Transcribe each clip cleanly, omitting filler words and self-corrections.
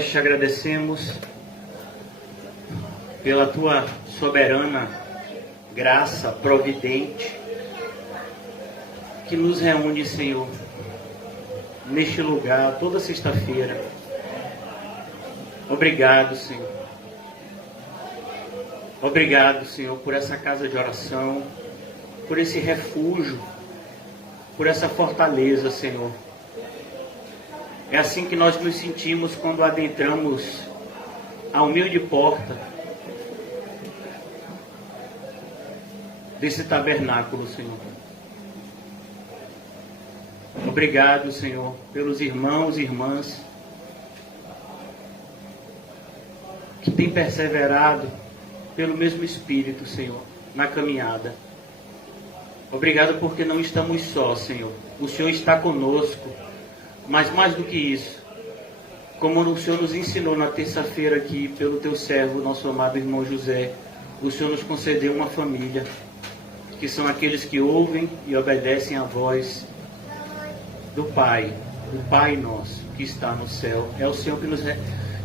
nós te agradecemos pela tua soberana graça providente que nos reúne, Senhor, neste lugar toda sexta-feira. Obrigado, Senhor. Obrigado, Senhor, por essa casa de oração, por esse refúgio, por essa fortaleza, Senhor. É assim que nós nos sentimos quando adentramos a humilde porta desse tabernáculo, Senhor. Obrigado, Senhor, pelos irmãos e irmãs que têm perseverado pelo mesmo Espírito, Senhor, na caminhada. Obrigado porque não estamos sós, Senhor. O Senhor está conosco, mas mais do que isso, como o Senhor nos ensinou na terça-feira aqui, pelo teu servo, nosso amado irmão José, o Senhor nos concedeu uma família, que são aqueles que ouvem e obedecem à voz do Pai, o Pai nosso que está no céu. É o Senhor que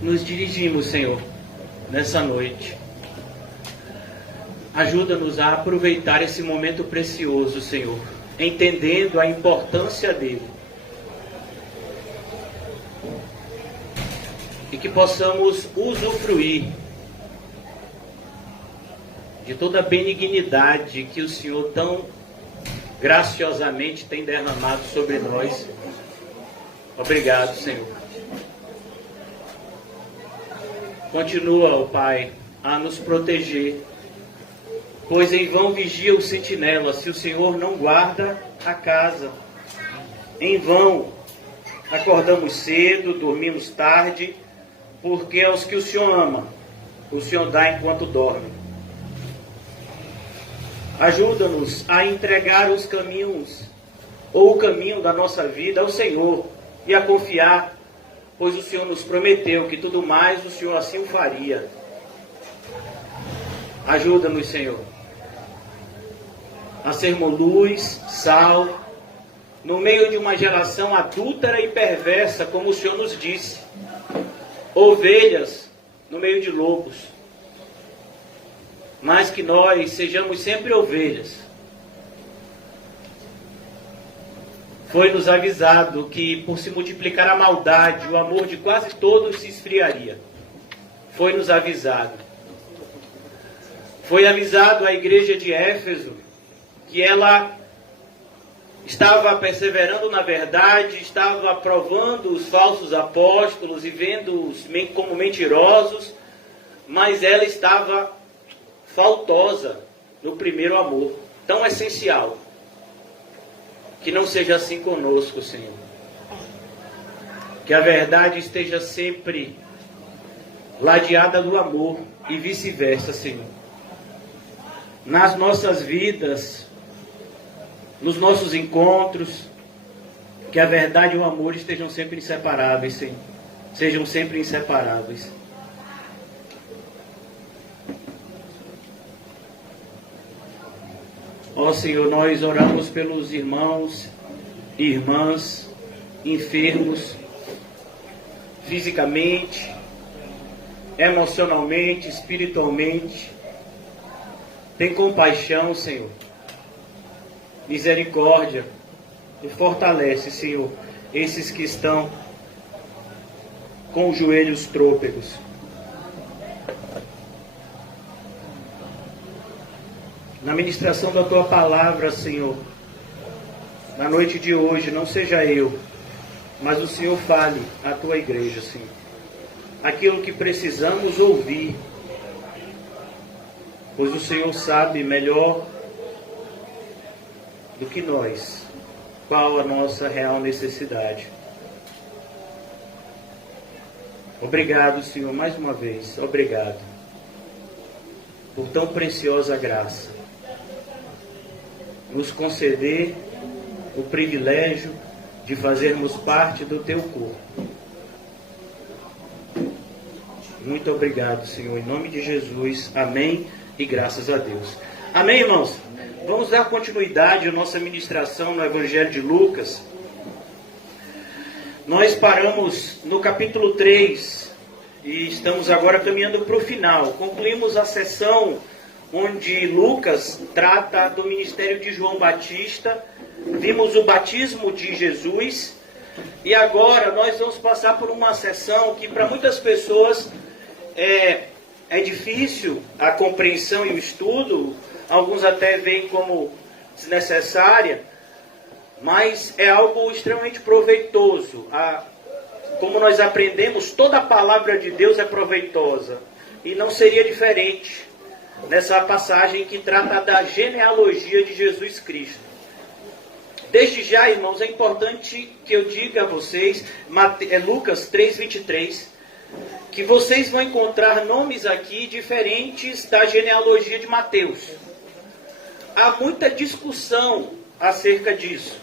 nos dirigimos, Senhor, nessa noite. Ajuda-nos a aproveitar esse momento precioso, Senhor, entendendo a importância dele. E que possamos usufruir de toda a benignidade que o Senhor tão graciosamente tem derramado sobre nós. Obrigado, Senhor. Continua, ó Pai, a nos proteger, pois em vão vigia o sentinela, se o Senhor não guarda a casa. Em vão acordamos cedo, dormimos tarde, porque aos que o Senhor ama, o Senhor dá enquanto dorme. Ajuda-nos a entregar os caminhos, ou o caminho da nossa vida ao Senhor, e a confiar, pois o Senhor nos prometeu que tudo mais o Senhor assim o faria. Ajuda-nos, Senhor, a sermos luz, sal, no meio de uma geração adúltera e perversa, como o Senhor nos disse, ovelhas no meio de lobos, mas que nós sejamos sempre ovelhas. Foi-nos avisado que por se multiplicar a maldade, o amor de quase todos se esfriaria. Foi-nos avisado. Foi avisado à igreja de Éfeso que ela estava perseverando na verdade, estava provando os falsos apóstolos e vendo-os como mentirosos, mas ela estava faltosa no primeiro amor, tão essencial. Que não seja assim conosco, Senhor. Que a verdade esteja sempre ladeada do amor e vice-versa, Senhor. Nas nossas vidas, nos nossos encontros, que a verdade e o amor estejam sempre inseparáveis, Senhor. Sejam sempre inseparáveis. Ó Senhor, nós oramos pelos irmãos e irmãs enfermos, fisicamente, emocionalmente, espiritualmente. Tem compaixão, Senhor, misericórdia, e fortalece, Senhor, esses que estão com os joelhos trôpegos. Na ministração da Tua palavra, Senhor, na noite de hoje, não seja eu, mas o Senhor fale à Tua igreja, Senhor. Aquilo que precisamos ouvir, pois o Senhor sabe melhor do que nós qual a nossa real necessidade. Obrigado, Senhor, mais uma vez, obrigado por tão preciosa graça. Nos conceder o privilégio de fazermos parte do Teu corpo. Muito obrigado, Senhor, em nome de Jesus. Amém e graças a Deus. Amém, irmãos? Vamos dar continuidade à nossa ministração no Evangelho de Lucas. Nós paramos no capítulo 3 e estamos agora caminhando para o final. Concluímos a sessão onde Lucas trata do ministério de João Batista, vimos o batismo de Jesus, e agora nós vamos passar por uma sessão que para muitas pessoas é difícil a compreensão e o estudo, alguns até veem como desnecessária, mas é algo extremamente proveitoso. Como nós aprendemos, toda a palavra de Deus é proveitosa, e não seria diferente nessa passagem que trata da genealogia de Jesus Cristo. Desde já, irmãos, é importante que eu diga a vocês, Lucas 3:23, que vocês vão encontrar nomes aqui diferentes da genealogia de Mateus. Há muita discussão acerca disso.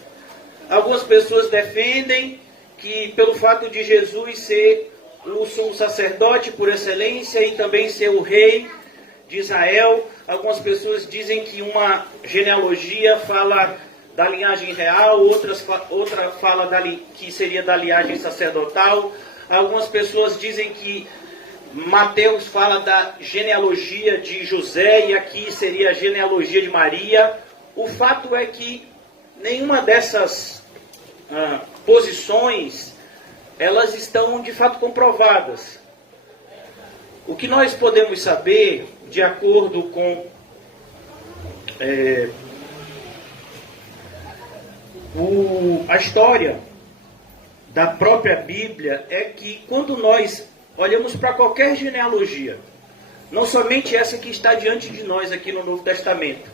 Algumas pessoas defendem que pelo fato de Jesus ser o sumo sacerdote por excelência e também ser o rei de Israel, algumas pessoas dizem que uma genealogia fala da linhagem real, outra fala que seria da linhagem sacerdotal. Algumas pessoas dizem que Mateus fala da genealogia de José e aqui seria a genealogia de Maria. O fato é que nenhuma dessas posições, elas estão de fato comprovadas. O que nós podemos saber, de acordo com a história da própria Bíblia, é que quando nós olhamos para qualquer genealogia, não somente essa que está diante de nós aqui no Novo Testamento,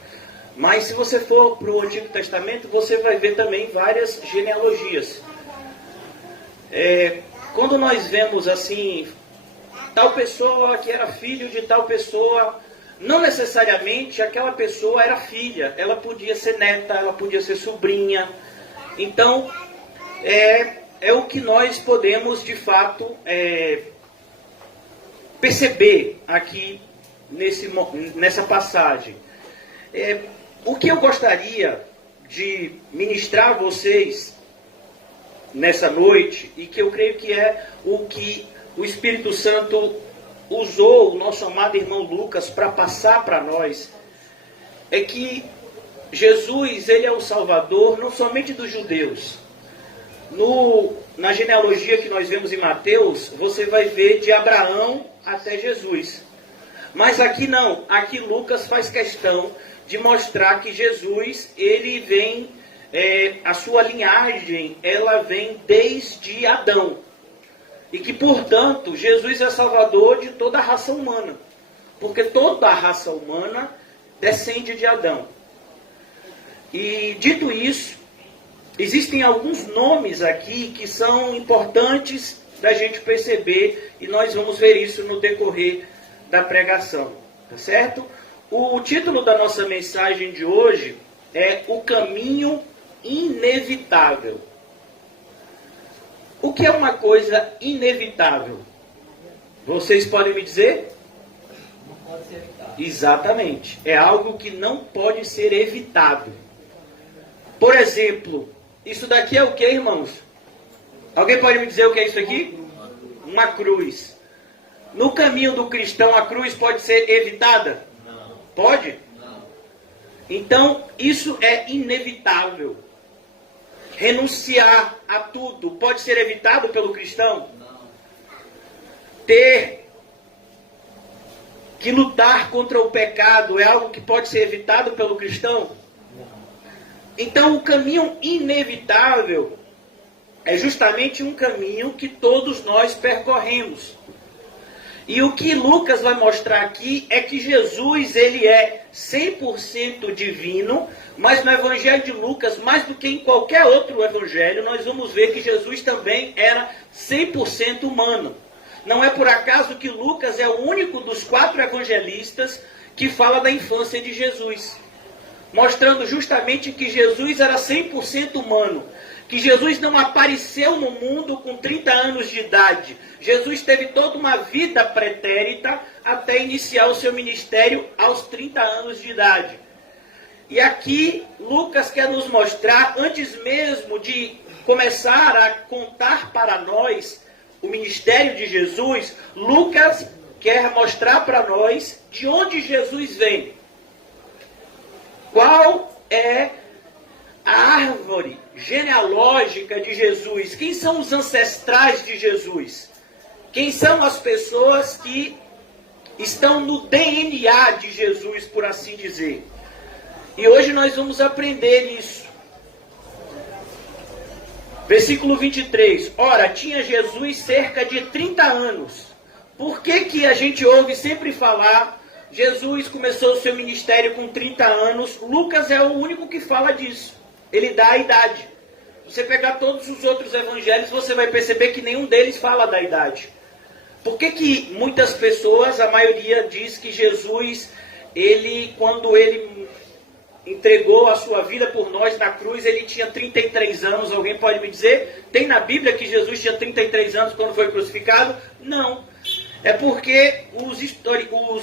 mas se você for para o Antigo Testamento, você vai ver também várias genealogias. Quando nós vemos assim, tal pessoa que era filho de tal pessoa, não necessariamente aquela pessoa era filha, ela podia ser neta, ela podia ser sobrinha. Então, é o que nós podemos de fato perceber aqui nessa passagem. O que eu gostaria de ministrar a vocês nessa noite, e que eu creio que é o que o Espírito Santo usou o nosso amado irmão Lucas para passar para nós, é que Jesus, ele é o Salvador não somente dos judeus. Na genealogia que nós vemos em Mateus, você vai ver de Abraão até Jesus. Mas aqui não, aqui Lucas faz questão de mostrar que Jesus, ele vem, a sua linhagem, ela vem desde Adão. E que, portanto, Jesus é Salvador de toda a raça humana. Porque toda a raça humana descende de Adão. E, dito isso, existem alguns nomes aqui que são importantes da gente perceber, e nós vamos ver isso no decorrer da pregação, tá certo? O título da nossa mensagem de hoje é O Caminho Inevitável. O que é uma coisa inevitável? Vocês podem me dizer? Não pode ser evitado. Exatamente. É algo que não pode ser evitado. Por exemplo, isso daqui é o que, irmãos? Alguém pode me dizer o que é isso aqui? Uma cruz. No caminho do cristão, a cruz pode ser evitada? Não. Pode? Não. Então, isso é inevitável. Renunciar a tudo pode ser evitado pelo cristão? Não. Ter que lutar contra o pecado é algo que pode ser evitado pelo cristão? Não. Então, o caminho inevitável é justamente um caminho que todos nós percorremos. E o que Lucas vai mostrar aqui é que Jesus, ele é 100% divino, mas no Evangelho de Lucas, mais do que em qualquer outro evangelho, nós vamos ver que Jesus também era 100% humano. Não é por acaso que Lucas é o único dos 4 evangelistas que fala da infância de Jesus, mostrando justamente que Jesus era 100% humano, que Jesus não apareceu no mundo com 30 anos de idade. Jesus teve toda uma vida pretérita até iniciar o seu ministério aos 30 anos de idade. E aqui Lucas quer nos mostrar, antes mesmo de começar a contar para nós o ministério de Jesus, Lucas quer mostrar para nós de onde Jesus vem. Qual é a árvore genealógica de Jesus? Quem são os ancestrais de Jesus? Quem são as pessoas que estão no DNA de Jesus, por assim dizer? E hoje nós vamos aprender isso. Versículo 23. Ora, tinha Jesus cerca de 30 anos. Por que a gente ouve sempre falar, Jesus começou o seu ministério com 30 anos? Lucas é o único que fala disso. Ele dá a idade. Se você pegar todos os outros evangelhos, você vai perceber que nenhum deles fala da idade. Por que muitas pessoas, a maioria diz que Jesus, quando ele entregou a sua vida por nós na cruz, ele tinha 33 anos. Alguém pode me dizer? Tem na Bíblia que Jesus tinha 33 anos quando foi crucificado? Não. É porque os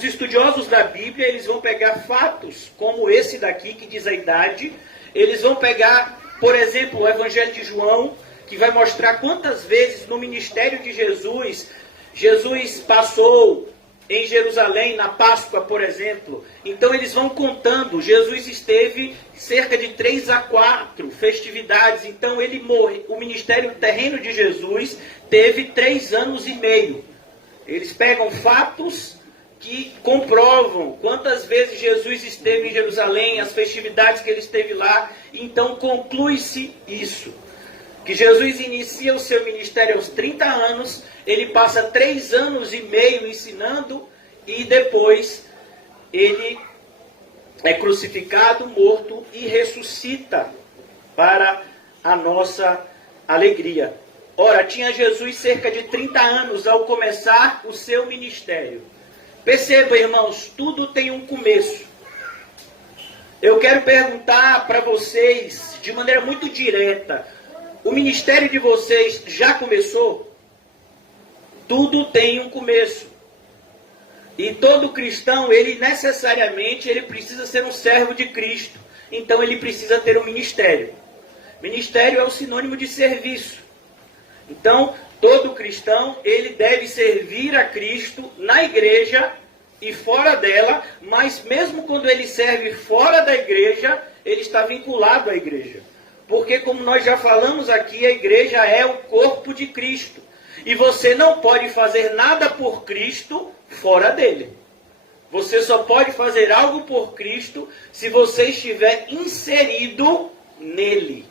estudiosos da Bíblia, eles vão pegar fatos como esse daqui, que diz a idade. Eles vão pegar, por exemplo, o Evangelho de João, que vai mostrar quantas vezes no ministério de Jesus passou em Jerusalém, na Páscoa, por exemplo. Então eles vão contando, Jesus esteve cerca de 3 a 4 festividades. Então o ministério terreno de Jesus teve 3 anos e meio. Eles pegam fatos que comprovam quantas vezes Jesus esteve em Jerusalém, as festividades que ele esteve lá. Então conclui-se isso, que Jesus inicia o seu ministério aos 30 anos, ele passa 3 anos e meio ensinando, e depois ele é crucificado, morto e ressuscita para a nossa alegria. Ora, tinha Jesus cerca de 30 anos ao começar o seu ministério. Perceba, irmãos, tudo tem um começo. Eu quero perguntar para vocês, de maneira muito direta, o ministério de vocês já começou? Tudo tem um começo. E todo cristão, ele necessariamente precisa ser um servo de Cristo. Então ele precisa ter um ministério. Ministério é o sinônimo de serviço. Então, todo cristão, ele deve servir a Cristo na igreja e fora dela, mas mesmo quando ele serve fora da igreja, ele está vinculado à igreja. Porque, como nós já falamos aqui, a igreja é o corpo de Cristo. E você não pode fazer nada por Cristo fora dele. Você só pode fazer algo por Cristo se você estiver inserido nele.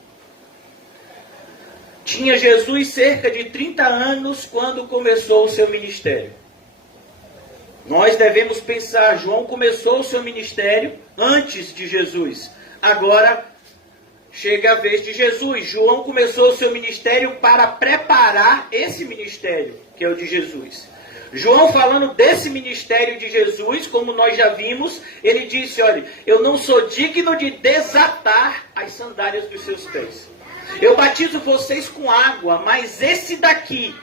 Tinha Jesus cerca de 30 anos quando começou o seu ministério. Nós devemos pensar, João começou o seu ministério antes de Jesus. Agora chega a vez de Jesus. João começou o seu ministério para preparar esse ministério, que é o de Jesus. João, falando desse ministério de Jesus, como nós já vimos, ele disse, olha, eu não sou digno de desatar as sandálias dos seus pés. Eu batizo vocês com água, mas esse daqui,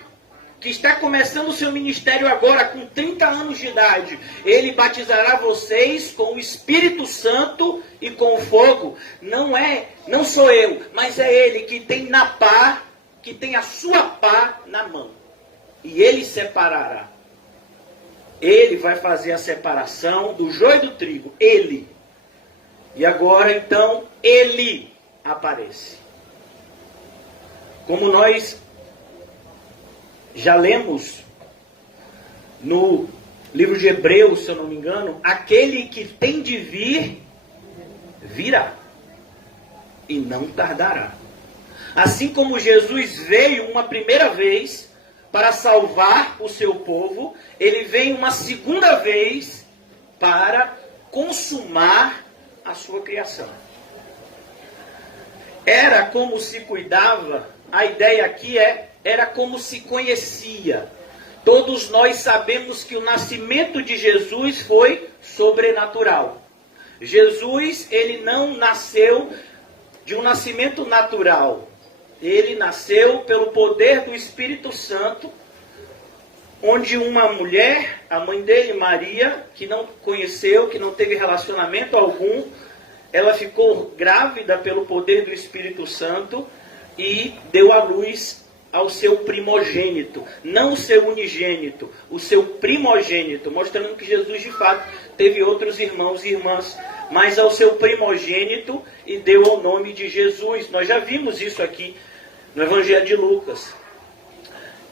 que está começando o seu ministério agora com 30 anos de idade, ele batizará vocês com o Espírito Santo e com fogo. Não sou eu, mas é ele que tem que tem a sua pá na mão. E ele separará. Ele vai fazer a separação do joio e do trigo. Ele. E agora então, ele aparece. Como nós já lemos no livro de Hebreus, se eu não me engano, aquele que tem de vir, virá. E não tardará. Assim como Jesus veio uma primeira vez para salvar o seu povo, ele vem uma segunda vez para consumar a sua criação. Era como se cuidava, a ideia aqui era como se conhecia. Todos nós sabemos que o nascimento de Jesus foi sobrenatural. Jesus, ele não nasceu de um nascimento natural. Ele nasceu pelo poder do Espírito Santo, onde uma mulher, a mãe dele, Maria, que não conheceu, que não teve relacionamento algum, ela ficou grávida pelo poder do Espírito Santo e deu à luz ao seu primogênito, não o seu unigênito, o seu primogênito, mostrando que Jesus de fato teve outros irmãos e irmãs, mas ao seu primogênito e deu o nome de Jesus. Nós já vimos isso aqui no Evangelho de Lucas.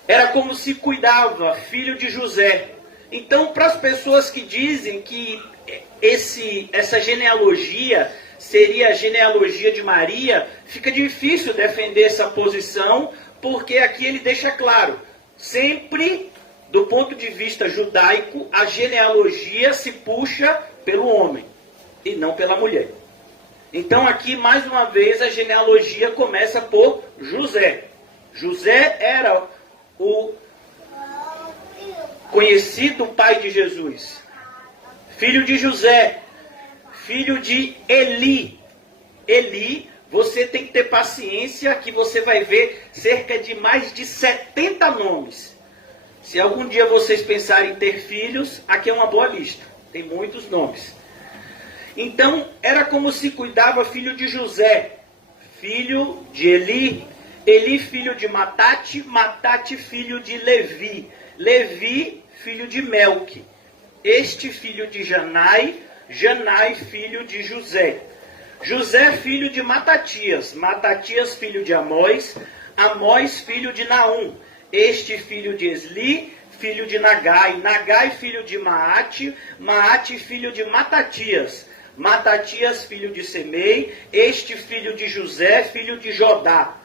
Era como se cuidava, filho de José. Então, para as pessoas que dizem que essa genealogia seria a genealogia de Maria, fica difícil defender essa posição, porque aqui ele deixa claro, sempre do ponto de vista judaico, a genealogia se puxa pelo homem e não pela mulher. Então aqui, mais uma vez, a genealogia começa por José. José era o conhecido pai de Jesus, filho de José, filho de Eli. Eli, você tem que ter paciência, que você vai ver cerca de mais de 70 nomes. Se algum dia vocês pensarem em ter filhos, aqui é uma boa lista, tem muitos nomes. Então, era como se cuidava filho de José, filho de Eli, Eli filho de Matate, Matate filho de Levi, Levi filho de Melque, este filho de Janai, Janai filho de José, José filho de Matatias, Matatias filho de Amós, Amós filho de Naum, este filho de Esli, filho de Nagai, Nagai filho de Maate, Maate filho de Matatias, Matatias filho de Semei, este filho de José, filho de Jodá,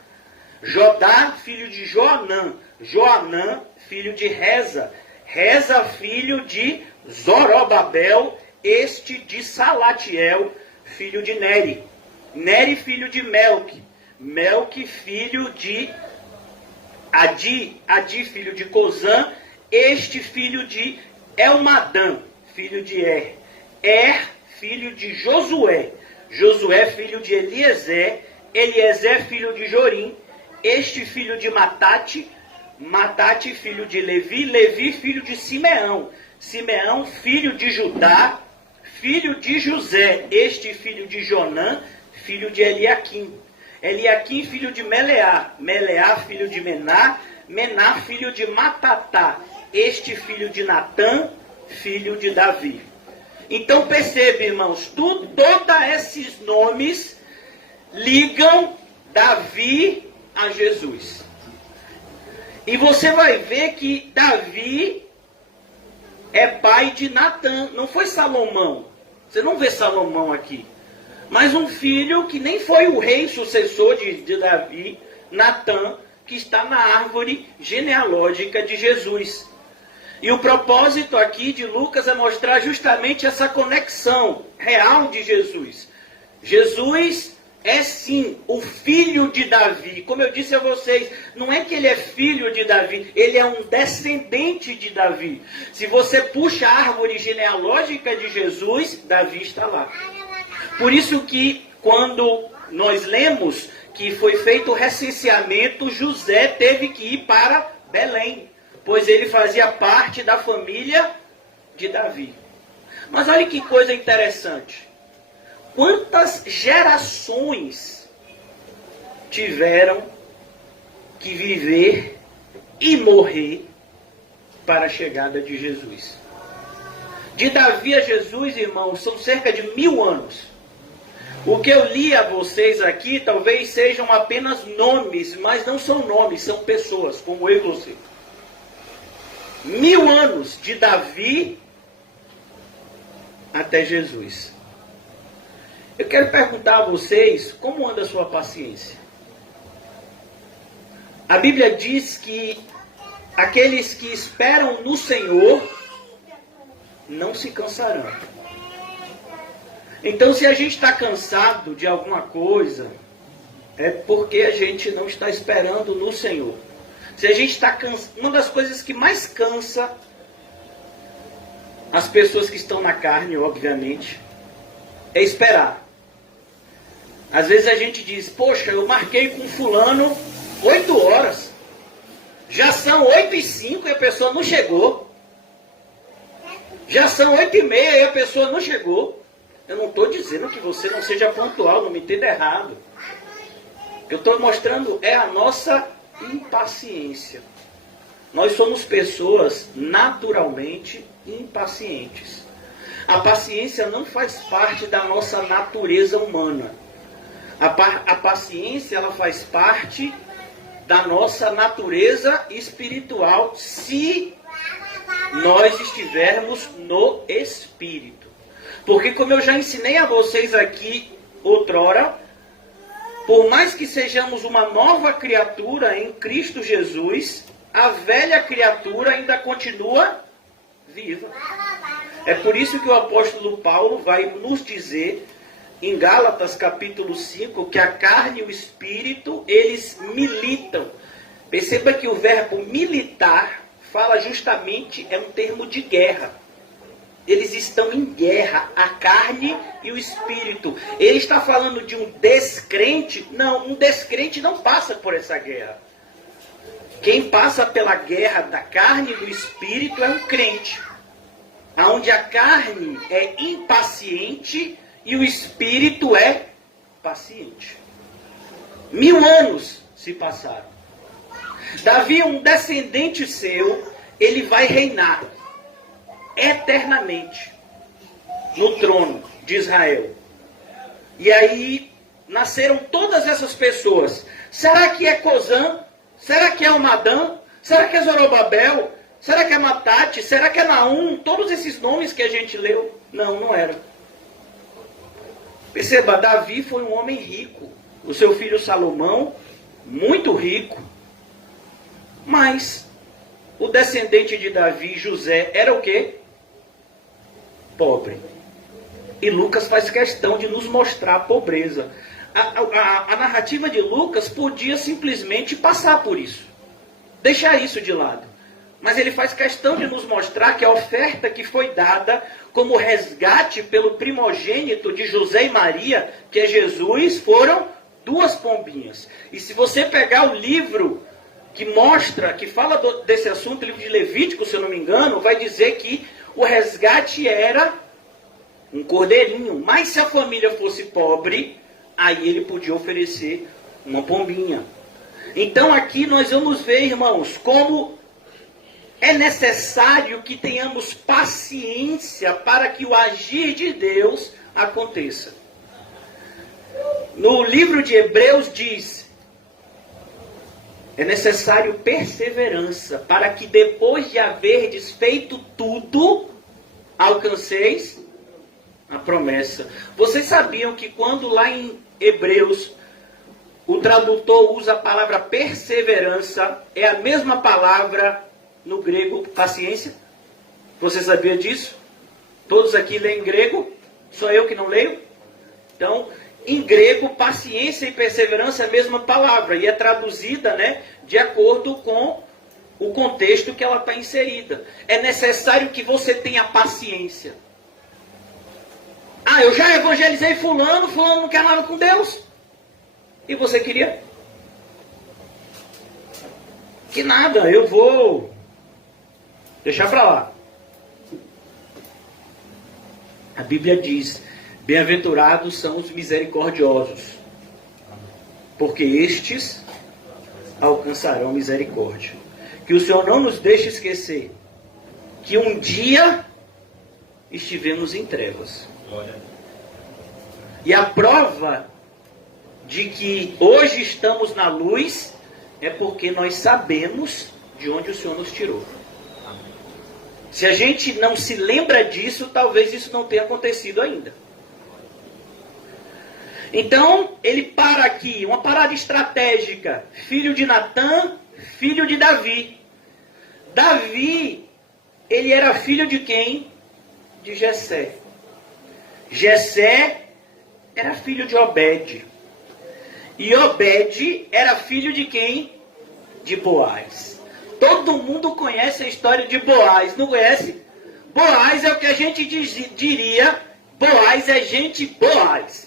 Jodá filho de Joanã, Joanã filho de Reza, Reza filho de Zorobabel, este de Salatiel, filho de Neri, Neri filho de Melque, Melque filho de Adi, Adi filho de Cozã, este filho de Elmadã, filho de Er filho de Josué, Josué filho de Eliezer, Eliezer filho de Jorim, este filho de Matate, Matate filho de Levi, Levi filho de Simeão, Simeão filho de Judá, filho de José, este filho de Jonã, filho de Eliaquim, Eliaquim filho de Meleá, Meleá filho de Mená, Mená filho de Matatá, este filho de Natã, filho de Davi. Então perceba, irmãos, todos esses nomes ligam Davi a Jesus. E você vai ver que Davi é pai de Natã, não foi Salomão. Você não vê Salomão aqui. Mas um filho que nem foi o rei sucessor de Davi, Natã, que está na árvore genealógica de Jesus. E o propósito aqui de Lucas é mostrar justamente essa conexão real de Jesus. Jesus é sim o filho de Davi. Como eu disse a vocês, não é que ele é filho de Davi, ele é um descendente de Davi. Se você puxa a árvore genealógica de Jesus, Davi está lá. Por isso que quando nós lemos que foi feito o recenseamento, José teve que ir para Belém, pois ele fazia parte da família de Davi. Mas olha que coisa interessante. Quantas gerações tiveram que viver e morrer para a chegada de Jesus? De Davi a Jesus, irmãos, são cerca de 1000 anos. O que eu li a vocês aqui talvez sejam apenas nomes, mas não são nomes, são pessoas, como eu e você. 1000 anos de Davi até Jesus. Eu quero perguntar a vocês, como anda a sua paciência? A Bíblia diz que aqueles que esperam no Senhor não se cansarão. Então, se a gente está cansado de alguma coisa, é porque a gente não está esperando no Senhor. Se a gente está cansado, uma das coisas que mais cansa as pessoas que estão na carne, obviamente, é esperar. Às vezes a gente diz, poxa, eu marquei com fulano 8 horas. Já são 8h05 e a pessoa não chegou. Já são 8h30 e a pessoa não chegou. Eu não estou dizendo que você não seja pontual, não me entenda errado. O que eu estou mostrando é a nossa impaciência. Nós somos pessoas naturalmente impacientes. A paciência não faz parte da nossa natureza humana. A paciência, ela faz parte da nossa natureza espiritual, se nós estivermos no Espírito. Porque, como eu já ensinei a vocês aqui outrora, por mais que sejamos uma nova criatura em Cristo Jesus, a velha criatura ainda continua viva. É por isso que o apóstolo Paulo vai nos dizer, em Gálatas capítulo 5, que a carne e o espírito, eles militam. Perceba que o verbo militar fala justamente, é um termo de guerra. Eles estão em guerra, a carne e o espírito. Ele está falando de um descrente? Não, um descrente não passa por essa guerra. Quem passa pela guerra da carne e do espírito é um crente. Onde a carne é impaciente e o espírito é paciente. 1000 anos se passaram. Davi, um descendente seu, ele vai reinar eternamente no trono de Israel. E aí nasceram todas essas pessoas. Será que é Cozã? Será que é Almadã? Será que é Zorobabel? Será que é Matate? Será que é Naum? Todos esses nomes que a gente leu. Não, não era. Perceba, Davi foi um homem rico. O seu filho Salomão, muito rico. Mas o descendente de Davi, José, era o quê? Pobre. E Lucas faz questão de nos mostrar a pobreza. A narrativa de Lucas podia simplesmente passar por isso. Deixar isso de lado. Mas ele faz questão de nos mostrar que a oferta que foi dada como resgate pelo primogênito de José e Maria, que é Jesus, foram 2 pombinhas. E se você pegar o livro que mostra, que fala desse assunto, o livro de Levítico, se eu não me engano, vai dizer que o resgate era um cordeirinho. Mas se a família fosse pobre, aí ele podia oferecer uma pombinha. Então aqui nós vamos ver, irmãos, como é necessário que tenhamos paciência para que o agir de Deus aconteça. No livro de Hebreus diz: é necessário perseverança para que depois de haverdes feito tudo, alcanceis a promessa. Vocês sabiam que quando lá em Hebreus o tradutor usa a palavra perseverança, é a mesma palavra no grego paciência? Você sabia disso? Todos aqui leem grego? Só eu que não leio? Então, em grego, paciência e perseverança é a mesma palavra. E é traduzida, de acordo com o contexto que ela está inserida. É necessário que você tenha paciência. Ah, eu já evangelizei fulano não quer nada com Deus. E você queria? Que nada, eu vou deixar para lá. A Bíblia diz: bem-aventurados são os misericordiosos, porque estes alcançarão misericórdia. Que o Senhor não nos deixe esquecer que um dia estivemos em trevas. E a prova de que hoje estamos na luz é porque nós sabemos de onde o Senhor nos tirou. Se a gente não se lembra disso, talvez isso não tenha acontecido ainda. Então, ele para aqui, uma parada estratégica. Filho de Natã, filho de Davi. Davi, ele era filho de quem? De Jessé. Jessé era filho de Obed. E Obed era filho de quem? De Boaz. Todo mundo conhece a história de Boaz, não conhece? Boaz é o que a gente diria, Boaz é gente Boaz.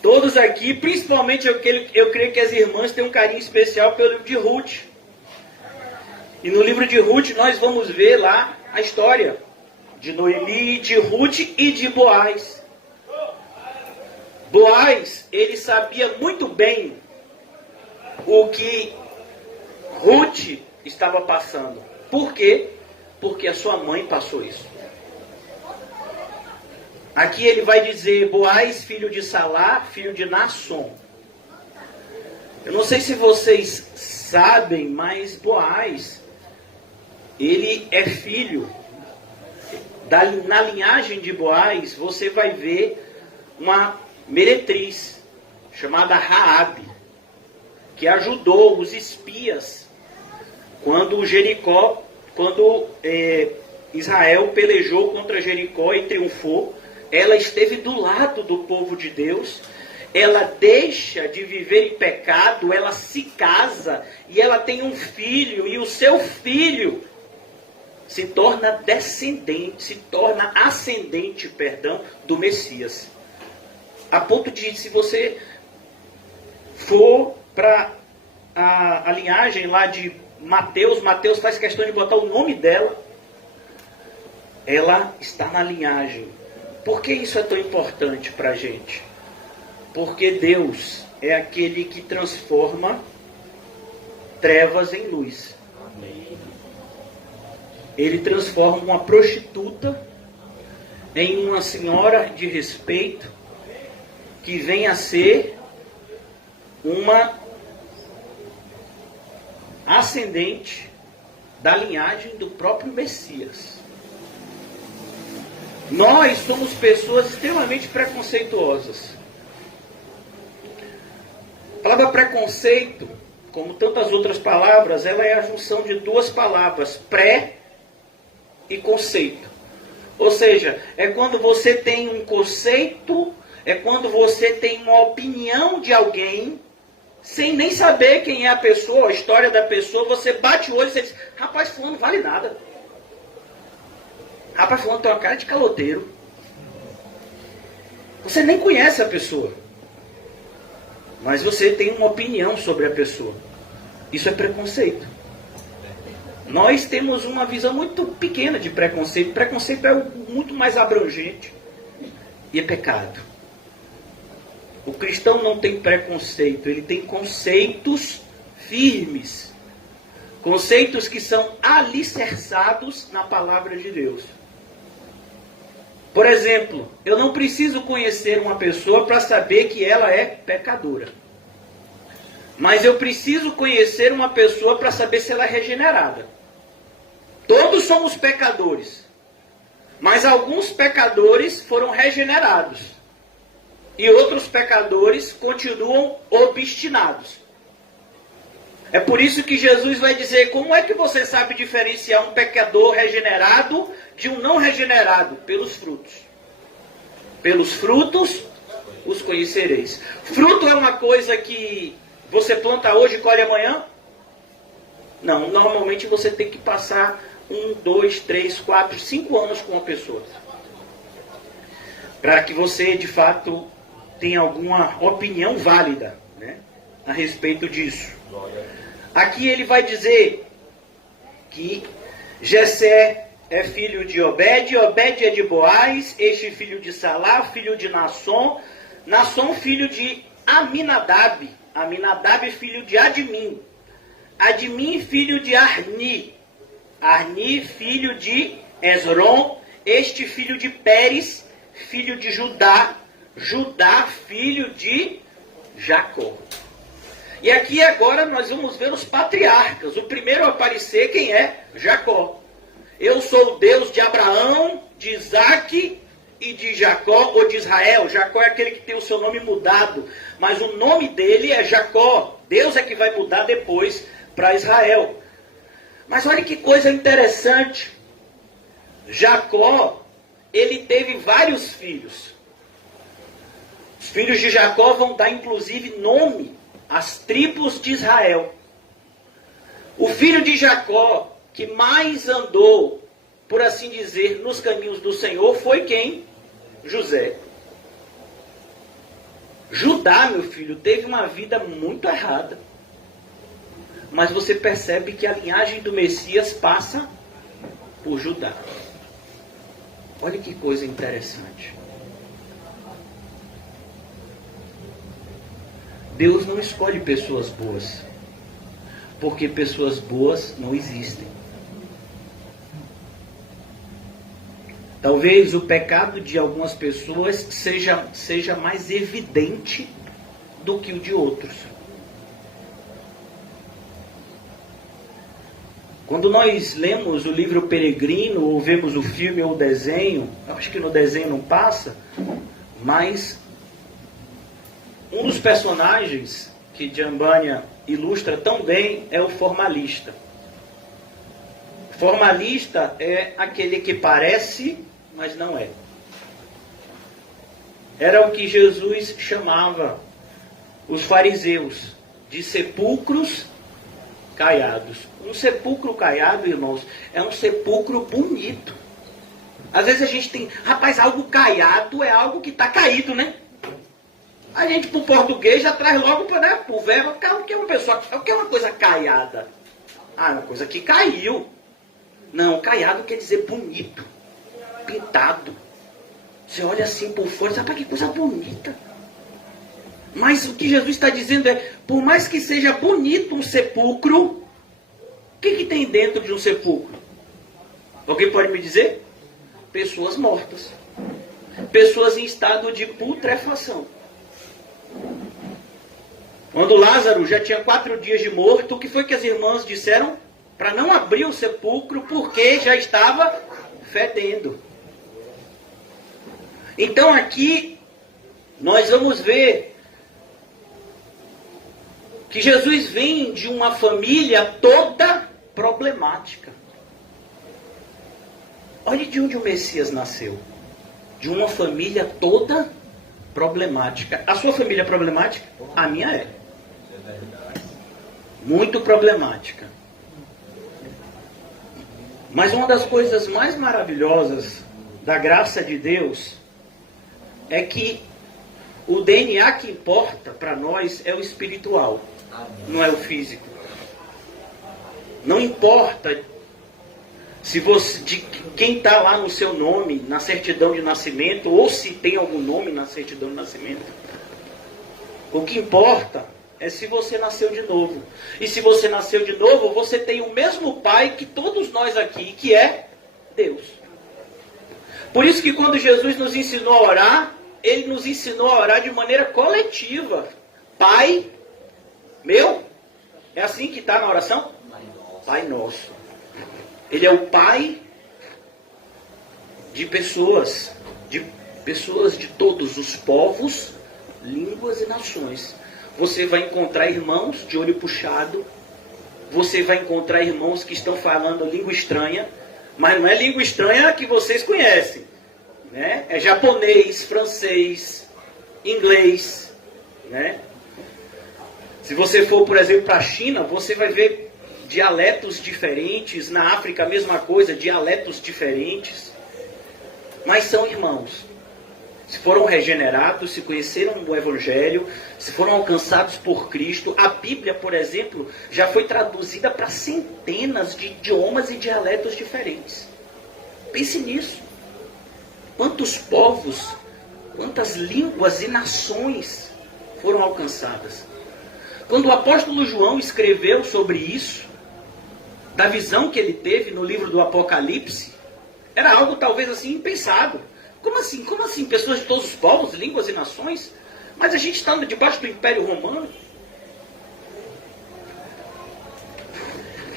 Todos aqui, principalmente eu creio que as irmãs têm um carinho especial pelo livro de Ruth. E no livro de Ruth nós vamos ver lá a história de Noemi, de Ruth e de Boaz. Boaz, ele sabia muito bem o que Ruth estava passando. Por quê? Porque a sua mãe passou isso. Aqui ele vai dizer Boaz, filho de Salá, filho de Naasson. Eu não sei se vocês sabem, mas Boaz, ele é filho. Na linhagem de Boaz, você vai ver uma meretriz chamada Raabe, que ajudou os espias quando Israel pelejou contra Jericó e triunfou. Ela esteve do lado do povo de Deus. Ela deixa de viver em pecado, ela se casa e ela tem um filho, e o seu filho se torna ascendente do Messias. A ponto de, se você for para a linhagem lá de Mateus faz questão de botar o nome dela. Ela está na linhagem. Por que isso é tão importante para a gente? Porque Deus é aquele que transforma trevas em luz. Ele transforma uma prostituta em uma senhora de respeito, que vem a ser uma ascendente da linhagem do próprio Messias. Nós somos pessoas extremamente preconceituosas. A palavra preconceito, como tantas outras palavras, ela é a junção de duas palavras, pré e conceito. Ou seja, é quando você tem um conceito, é quando você tem uma opinião de alguém, sem nem saber quem é a pessoa, a história da pessoa, você bate o olho e você diz, rapaz, fulano não vale nada. Rapaz, fulano tem uma cara de caloteiro. Você nem conhece a pessoa, mas você tem uma opinião sobre a pessoa. Isso é preconceito. Nós temos uma visão muito pequena de preconceito. Preconceito é muito mais abrangente e é pecado. O cristão não tem preconceito, ele tem conceitos firmes. Conceitos que são alicerçados na palavra de Deus. Por exemplo, eu não preciso conhecer uma pessoa para saber que ela é pecadora. Mas eu preciso conhecer uma pessoa para saber se ela é regenerada. Todos somos pecadores. Mas alguns pecadores foram regenerados. E outros pecadores continuam obstinados. É por isso que Jesus vai dizer, como é que você sabe diferenciar um pecador regenerado de um não regenerado? Pelos frutos. Pelos frutos os conhecereis. Fruto é uma coisa que você planta hoje e colhe amanhã? Não, normalmente você tem que passar 1, 2, 3, 4, 5 anos com uma pessoa. Para que você, de fato, tenha alguma opinião válida, né, a respeito disso. Aqui ele vai dizer que Jessé é filho de Obed, Obed é de Boaz, este filho de Salá, filho de Naasson, Naasson filho de Aminadab, Aminadab filho de Admin, Admin filho de Arni, Arni filho de Esrom, este filho de Pérez, filho de Judá, Judá filho de Jacó. E aqui agora nós vamos ver os patriarcas. O primeiro a aparecer, quem é? Jacó. Eu sou o Deus de Abraão, de Isaac e de Jacó, ou de Israel. Jacó é aquele que tem o seu nome mudado, mas o nome dele é Jacó. Deus é que vai mudar depois para Israel. Mas olha que coisa interessante. Jacó, ele teve vários filhos. Os filhos de Jacó vão dar inclusive nome às tribos de Israel. O filho de Jacó que mais andou, por assim dizer, nos caminhos do Senhor foi quem? José. Judá, meu filho, teve uma vida muito errada. Mas você percebe que a linhagem do Messias passa por Judá. Olha que coisa interessante. Deus não escolhe pessoas boas. Porque pessoas boas não existem. Talvez o pecado de algumas pessoas seja mais evidente do que o de outros. Quando nós lemos o livro Peregrino, ou vemos o filme ou o desenho, eu acho que no desenho não passa, mas um dos personagens que Jambanya ilustra tão bem é o formalista. O formalista é aquele que parece, mas não é. Era o que Jesus chamava os fariseus de sepulcros caiados. Um sepulcro caiado, irmãos, é um sepulcro bonito. Às vezes a gente tem, rapaz, algo caiado é algo que está caído, né? A gente, para o português, já traz logo para o verbo, o que é uma pessoa, o que é uma coisa caiada? Ah, é uma coisa que caiu. Não, caiado quer dizer bonito, pintado. Você olha assim por fora, sabe que coisa bonita. Mas o que Jesus está dizendo é, por mais que seja bonito um sepulcro, o que tem dentro de um sepulcro? Alguém pode me dizer? Pessoas mortas. Pessoas em estado de putrefação. Quando Lázaro já tinha 4 dias de morto, o que foi que as irmãs disseram? Para não abrir o sepulcro, porque já estava fedendo. Então aqui, nós vamos ver que Jesus vem de uma família toda problemática. Olhe de onde o Messias nasceu. De uma família toda problemática. A sua família é problemática? A minha é. Muito problemática. Mas uma das coisas mais maravilhosas da graça de Deus é que o DNA que importa para nós é o espiritual, não é o físico. Não importa se você, de quem está lá no seu nome, na certidão de nascimento, ou se tem algum nome na certidão de nascimento. O que importa é se você nasceu de novo. E se você nasceu de novo, você tem o mesmo Pai que todos nós aqui, que é Deus. Por isso que quando Jesus nos ensinou a orar, Ele nos ensinou a orar de maneira coletiva. Pai meu, é assim que está na oração? Pai nosso. Ele é o Pai de pessoas de todos os povos, línguas e nações. Você vai encontrar irmãos de olho puxado, você vai encontrar irmãos que estão falando língua estranha, mas não é língua estranha que vocês conhecem, né? É japonês, francês, inglês, né? Se você for, por exemplo, para a China, você vai ver dialetos diferentes. Na África, a mesma coisa, dialetos diferentes. Mas são irmãos. Se foram regenerados, se conheceram o Evangelho, se foram alcançados por Cristo. A Bíblia, por exemplo, já foi traduzida para centenas de idiomas e dialetos diferentes. Pense nisso. Quantos povos, quantas línguas e nações foram alcançadas. Quando o apóstolo João escreveu sobre isso, da visão que ele teve no livro do Apocalipse, era algo talvez assim impensado. Como assim? Como assim? Pessoas de todos os povos, línguas e nações? Mas a gente está debaixo do Império Romano?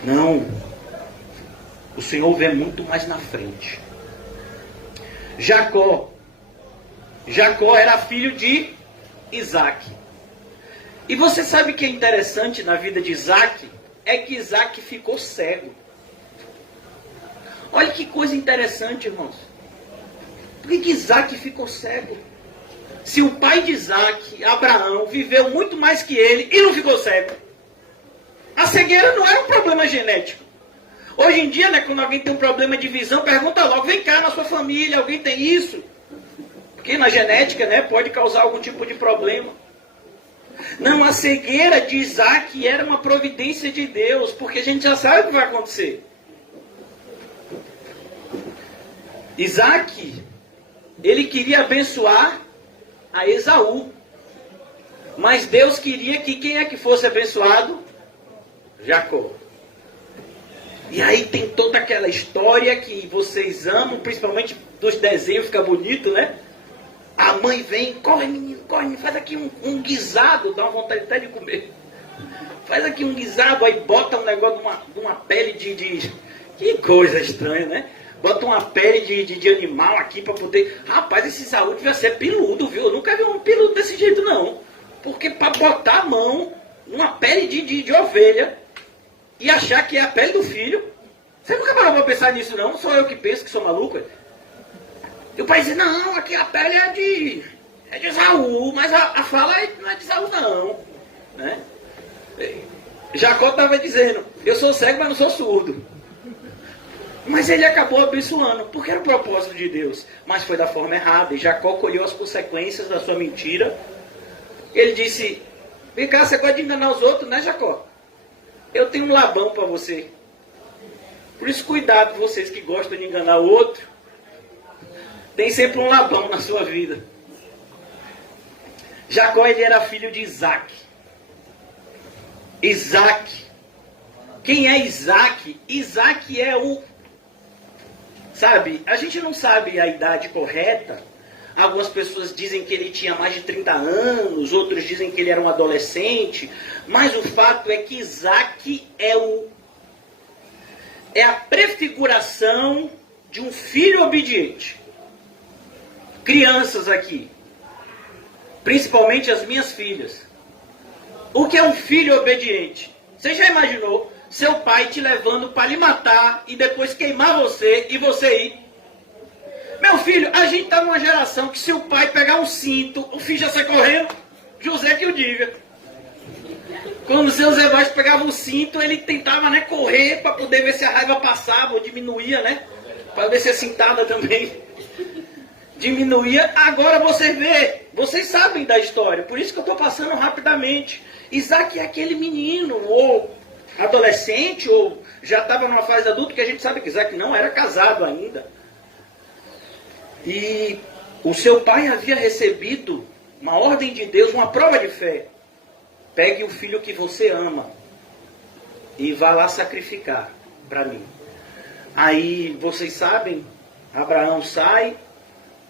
Não. O Senhor vê muito mais na frente. Jacó era filho de Isaac. E você sabe o que é interessante na vida de Isaac? É que Isaac ficou cego. Olha que coisa interessante, irmãos. Por que Isaac ficou cego? Se o pai de Isaac, Abraão, viveu muito mais que ele e não ficou cego. A cegueira não era um problema genético. Hoje em dia, né, quando alguém tem um problema de visão, pergunta logo, vem cá na sua família, alguém tem isso? Porque na genética, né, pode causar algum tipo de problema. Não, a cegueira de Isaac era uma providência de Deus, porque a gente já sabe o que vai acontecer. Isaac, ele queria abençoar a Esaú. Mas Deus queria que quem é que fosse abençoado? Jacó. E aí tem toda aquela história que vocês amam, principalmente dos desenhos, fica bonito, né? A mãe vem, corre menino, faz aqui um guisado, dá uma vontade até de comer. Faz aqui um guisado, aí bota um negócio de uma pele de... Que coisa estranha, né? Bota uma pele de animal aqui para poder... Rapaz, esse Saúl devia ser peludo, viu? Eu nunca vi um peludo desse jeito, não. Porque para botar a mão numa pele de ovelha e achar que é a pele do filho... Você nunca parou para pensar nisso, não? Só eu que penso que sou maluco. E o pai diz, não, aqui a pele é de Saúl, mas a fala não é de Saúl, não. Né? Jacó estava dizendo, eu sou cego, mas não sou surdo. Mas ele acabou abençoando, porque era o propósito de Deus. Mas foi da forma errada, e Jacó colheu as consequências da sua mentira. Ele disse, vem cá, você gosta de enganar os outros, né, Jacó? Eu tenho um Labão para você. Por isso, cuidado, vocês que gostam de enganar o outro. Tem sempre um Labão na sua vida. Jacó, ele era filho de Isaac. Isaac. Quem é Isaac? Isaac é o... Sabe, a gente não sabe a idade correta. Algumas pessoas dizem que ele tinha mais de 30 anos, outros dizem que ele era um adolescente. Mas o fato é que Isaac é a prefiguração de um filho obediente. Crianças aqui, principalmente as minhas filhas. O que é um filho obediente? Você já imaginou seu pai te levando para lhe matar e depois queimar você e você ir? Meu filho, a gente está numa geração que se o pai pegar um cinto, o filho já sai correndo. José que o diga. Quando o seu Zé Baixo pegava o cinto, ele tentava, né, correr para poder ver se a raiva passava ou diminuía, né? Para ver se a cintada também diminuía. Agora você vê, vocês sabem da história, por isso que eu estou passando rapidamente. Isaac é aquele menino, ou adolescente, ou já estava numa fase adulta, que a gente sabe que Isaac não era casado ainda. E o seu pai havia recebido uma ordem de Deus, uma prova de fé. Pegue o filho que você ama e vá lá sacrificar para mim. Aí, vocês sabem, Abraão sai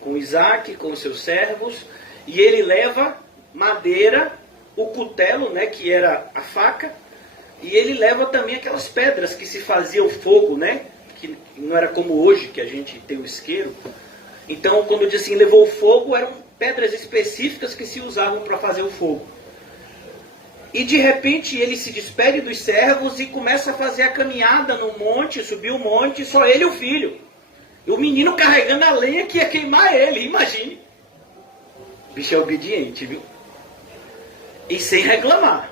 com Isaac, com os seus servos, e ele leva madeira, o cutelo, né, que era a faca, e ele leva também aquelas pedras que se faziam fogo, né, que não era como hoje, que a gente tem o isqueiro. Então, quando diz assim, levou fogo, eram pedras específicas que se usavam para fazer o fogo. E de repente ele se despede dos servos e começa a fazer a caminhada no monte, subir o monte, só ele e o filho. E o menino carregando a lenha que ia queimar ele, imagine. O bicho é obediente, viu? E sem reclamar.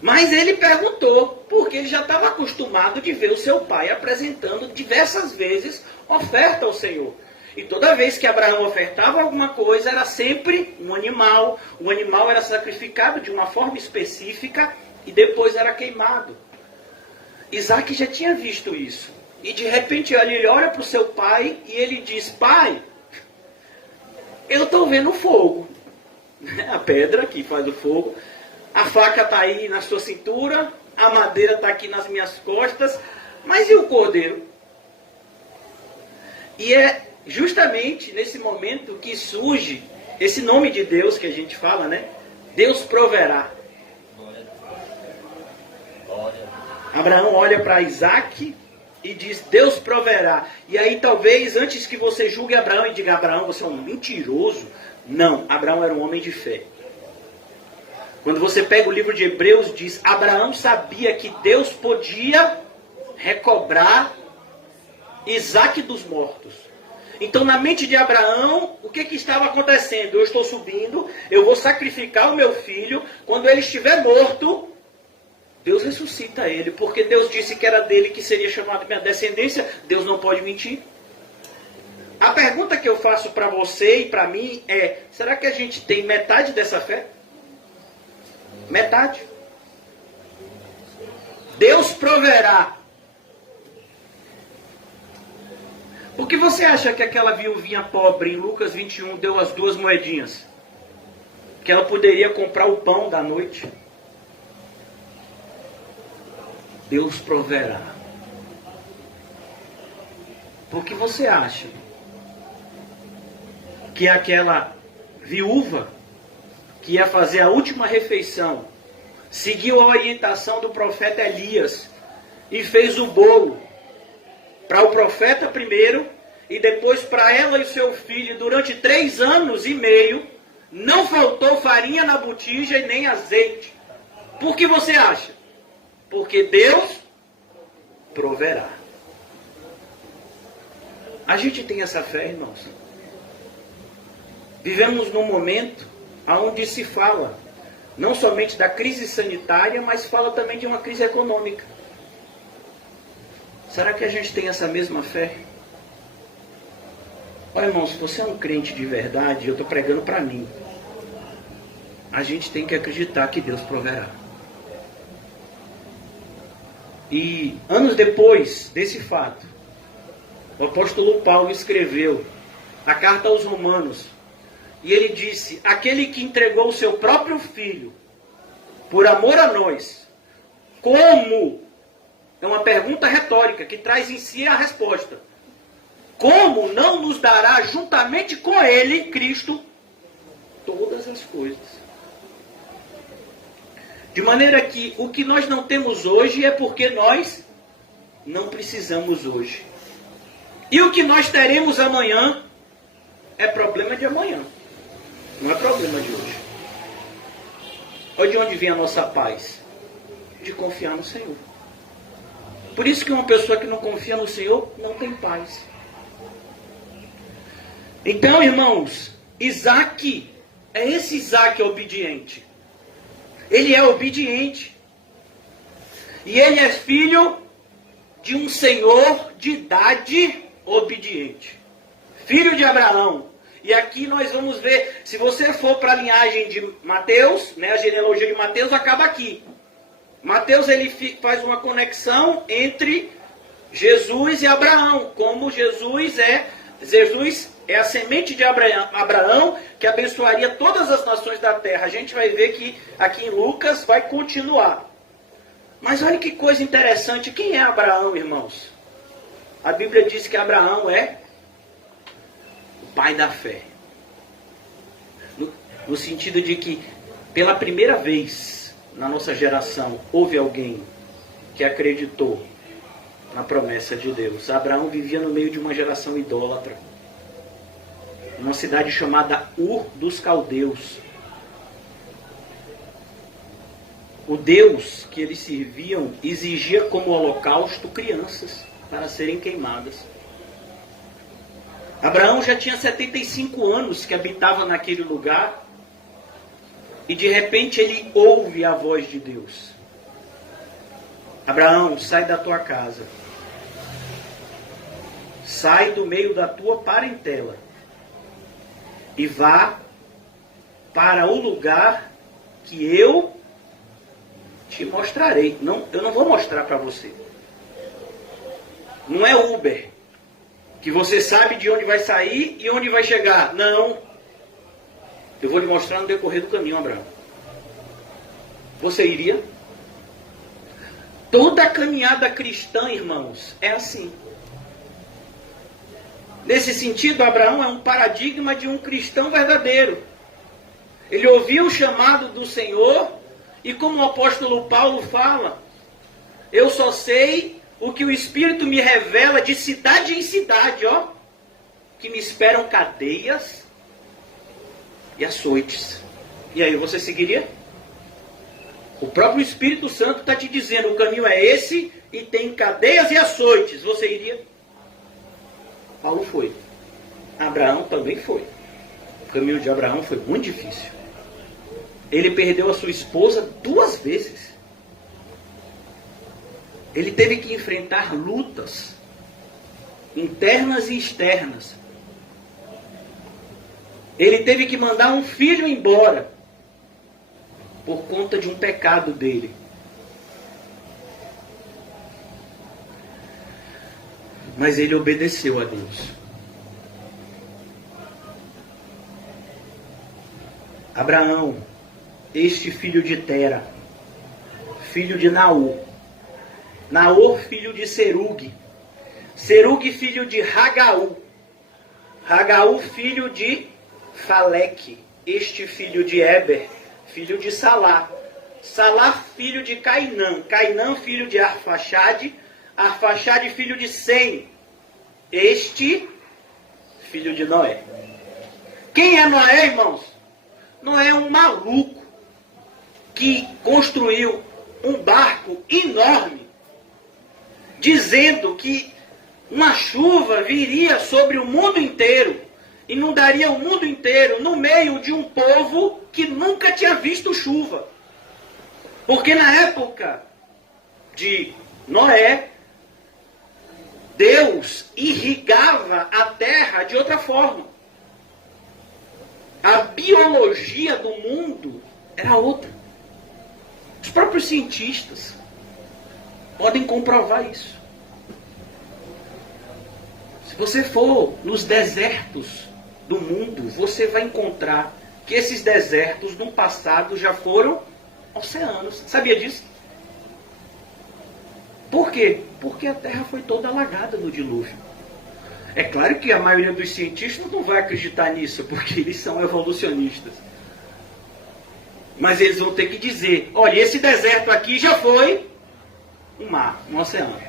Mas ele perguntou, porque ele já estava acostumado de ver o seu pai apresentando diversas vezes oferta ao Senhor. E toda vez que Abraão ofertava alguma coisa, era sempre um animal. O animal era sacrificado de uma forma específica e depois era queimado. Isaac já tinha visto isso. E de repente ele olha para o seu pai e ele diz, pai, eu estou vendo fogo. A pedra que faz o fogo. A faca está aí na sua cintura, a madeira está aqui nas minhas costas, mas e o cordeiro? E é justamente nesse momento que surge esse nome de Deus que a gente fala, né? Deus proverá. Abraão olha para Isaac e diz, Deus proverá. E aí talvez, antes que você julgue Abraão e diga, Abraão, você é um mentiroso. Não, Abraão era um homem de fé. Quando você pega o livro de Hebreus, diz, Abraão sabia que Deus podia recobrar Isaac dos mortos. Então, na mente de Abraão, o que estava acontecendo? Eu estou subindo, eu vou sacrificar o meu filho. Quando ele estiver morto, Deus ressuscita ele. Porque Deus disse que era dele que seria chamado minha descendência. Deus não pode mentir. A pergunta que eu faço para você e para mim é, será que a gente tem metade dessa fé? Metade. Deus proverá. Por que você acha que aquela viuvinha pobre em Lucas 21 deu as 2 moedinhas? Que ela poderia comprar o pão da noite. Deus proverá. Porque você acha que aquela viúva que ia fazer a última refeição seguiu a orientação do profeta Elias e fez o bolo para o profeta primeiro e depois para ela e seu filho durante 3 anos e meio? Não faltou farinha na botija e nem azeite. Por que você acha? Porque Deus proverá. A gente tem essa fé, irmãos. Vivemos num momento onde se fala não somente da crise sanitária, mas fala também de uma crise econômica. Será que a gente tem essa mesma fé? Olha, irmão, se você é um crente de verdade, eu estou pregando para mim. A gente tem que acreditar que Deus proverá. E anos depois desse fato, o apóstolo Paulo escreveu a carta aos Romanos. E ele disse: aquele que entregou o seu próprio filho por amor a nós, como? É uma pergunta retórica que traz em si a resposta. Como não nos dará juntamente com ele, Cristo, todas as coisas? De maneira que o que nós não temos hoje é porque nós não precisamos hoje. E o que nós teremos amanhã é problema de amanhã. Não é problema de hoje. Olha de onde vem a nossa paz. De confiar no Senhor. Por isso que uma pessoa que não confia no Senhor não tem paz. Então, irmãos, Isaac, é esse Isaac obediente. Ele é obediente. E ele é filho de um senhor de idade obediente. Filho de Abraão. E aqui nós vamos ver, se você for para a linhagem de Mateus, né, a genealogia de Mateus acaba aqui. Mateus ele faz uma conexão entre Jesus e Abraão, como Jesus é a semente de Abraão que abençoaria todas as nações da terra. A gente vai ver que aqui em Lucas vai continuar. Mas olha que coisa interessante, quem é Abraão, irmãos? A Bíblia diz que Abraão é o pai da fé. No sentido de que, pela primeira vez na nossa geração, houve alguém que acreditou na promessa de Deus. Abraão vivia no meio de uma geração idólatra. Uma cidade chamada Ur dos Caldeus. O Deus que eles serviam exigia como holocausto crianças para serem queimadas. Abraão já tinha 75 anos que habitava naquele lugar e de repente ele ouve a voz de Deus. Abraão, sai da tua casa. Sai do meio da tua parentela e vá para o lugar que eu te mostrarei. Não, eu não vou mostrar para você. Não é Uber, que você sabe de onde vai sair e onde vai chegar. Não. Eu vou lhe mostrar no decorrer do caminho, Abraão. Você iria? Toda a caminhada cristã, irmãos, é assim. Nesse sentido, Abraão é um paradigma de um cristão verdadeiro. Ele ouviu o chamado do Senhor e, como o apóstolo Paulo fala, eu só sei o que o Espírito me revela de cidade em cidade, ó, que me esperam cadeias e açoites. E aí, você seguiria? O próprio Espírito Santo está te dizendo, o caminho é esse e tem cadeias e açoites. Você iria? Paulo foi. Abraão também foi. O caminho de Abraão foi muito difícil. Ele perdeu a sua esposa 2 vezes. Ele teve que enfrentar lutas internas e externas. Ele teve que mandar um filho embora por conta de um pecado dele. Mas ele obedeceu a Deus. Abraão, este filho de Tera, filho de Naú, Naor, filho de Serug. Serug, filho de Ragaú. Ragaú, filho de Faleque. Este filho de Eber, filho de Salá. Salá, filho de Cainã. Cainã, filho de Arfaxade. Arfaxade, filho de Sem. Este, filho de Noé. Quem é Noé, irmãos? Noé é um maluco que construiu um barco enorme, dizendo que uma chuva viria sobre o mundo inteiro, inundaria o mundo inteiro, no meio de um povo que nunca tinha visto chuva. Porque na época de Noé, Deus irrigava a terra de outra forma. A biologia do mundo era outra. Os próprios cientistas podem comprovar isso. Se você for nos desertos do mundo, você vai encontrar que esses desertos no passado já foram oceanos. Sabia disso? Por quê? Porque a terra foi toda alagada no dilúvio. É claro que a maioria dos cientistas não vai acreditar nisso, porque eles são evolucionistas. Mas eles vão ter que dizer, olha, esse deserto aqui já foi um mar, um oceano.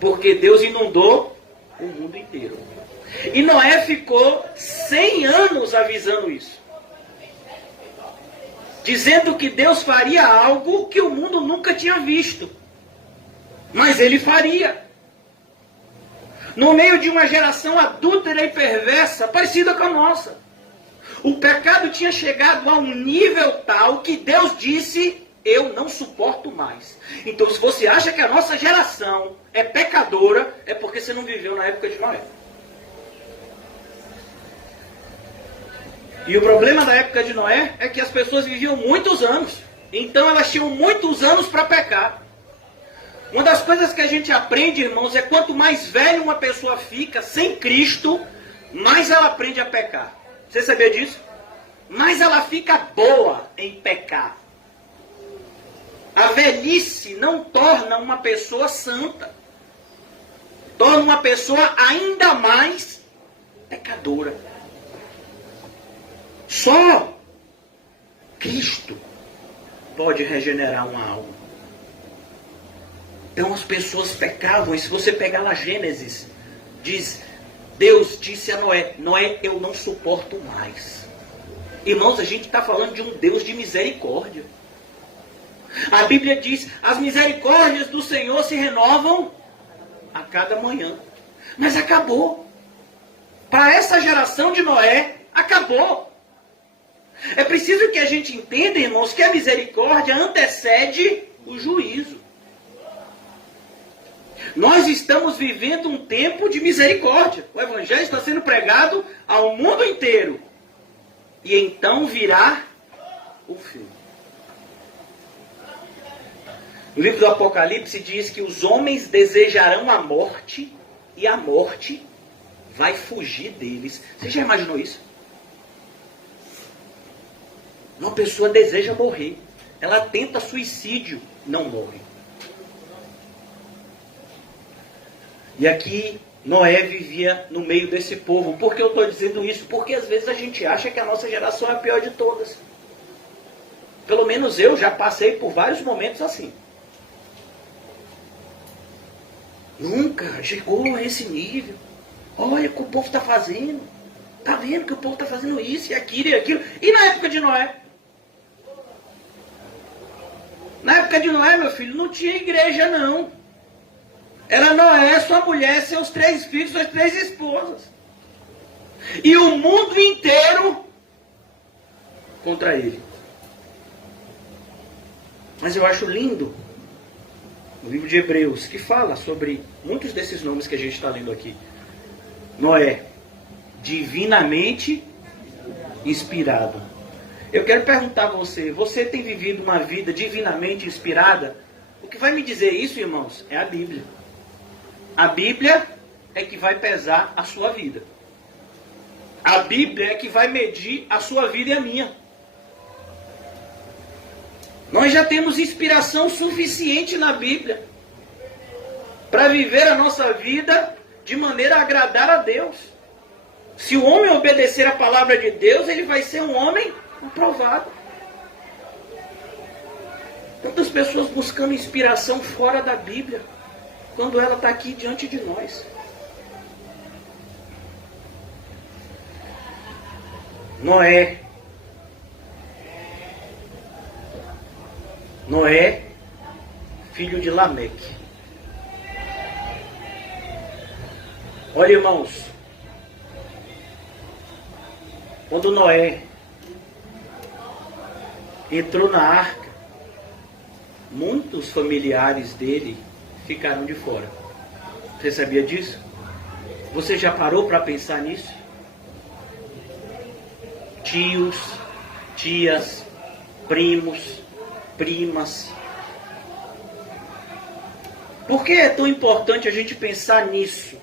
Porque Deus inundou o mundo inteiro. E Noé ficou 100 anos avisando isso. Dizendo que Deus faria algo que o mundo nunca tinha visto. Mas ele faria. No meio de uma geração adúltera e perversa, parecida com a nossa. O pecado tinha chegado a um nível tal que Deus disse, eu não suporto mais. Então, se você acha que a nossa geração é pecadora, é porque você não viveu na época de Noé. E o problema da época de Noé é que as pessoas viviam muitos anos. Então, elas tinham muitos anos para pecar. Uma das coisas que a gente aprende, irmãos, é quanto mais velho uma pessoa fica sem Cristo, mais ela aprende a pecar. Você sabia disso? Mais ela fica boa em pecar. A velhice não torna uma pessoa santa. Torna uma pessoa ainda mais pecadora. Só Cristo pode regenerar uma alma. Então as pessoas pecavam, e se você pegar lá Gênesis, diz, Deus disse a Noé, Noé, eu não suporto mais. Irmãos, a gente está falando de um Deus de misericórdia. A Bíblia diz, as misericórdias do Senhor se renovam a cada manhã. Mas acabou. Para essa geração de Noé, acabou. É preciso que a gente entenda, irmãos, que a misericórdia antecede o juízo. Nós estamos vivendo um tempo de misericórdia. O Evangelho está sendo pregado ao mundo inteiro. E então virá o fim. No livro do Apocalipse diz que os homens desejarão a morte e a morte vai fugir deles. Você já imaginou isso? Uma pessoa deseja morrer. Ela tenta suicídio, não morre. E aqui Noé vivia no meio desse povo. Por que eu estou dizendo isso? Porque às vezes a gente acha que a nossa geração é a pior de todas. Pelo menos eu já passei por vários momentos assim. Nunca chegou a esse nível. Olha o que o povo está fazendo. Está vendo que o povo está fazendo isso e aquilo e aquilo. E na época de Noé? Na época de Noé, meu filho, não tinha igreja não. Era Noé, sua mulher, seus 3 filhos, suas 3 esposas. E o mundo inteiro contra ele. Mas eu acho lindo o livro de Hebreus, que fala sobre muitos desses nomes que a gente está lendo aqui. Noé, divinamente inspirado. Eu quero perguntar a você, você tem vivido uma vida divinamente inspirada? O que vai me dizer isso, irmãos, é a Bíblia. A Bíblia é que vai pesar a sua vida. A Bíblia é que vai medir a sua vida e a minha. Nós já temos inspiração suficiente na Bíblia. para viver a nossa vida de maneira a agradar a Deus. Se o homem obedecer a palavra de Deus, ele vai ser um homem aprovado. Tantas pessoas buscando inspiração fora da Bíblia, quando ela está aqui diante de nós. Noé, filho de Lameque. Olha, irmãos, quando Noé entrou na arca, muitos familiares dele ficaram de fora. Você sabia disso? Você já parou para pensar nisso? Tios, tias, primos, primas. Por que é tão importante a gente pensar nisso?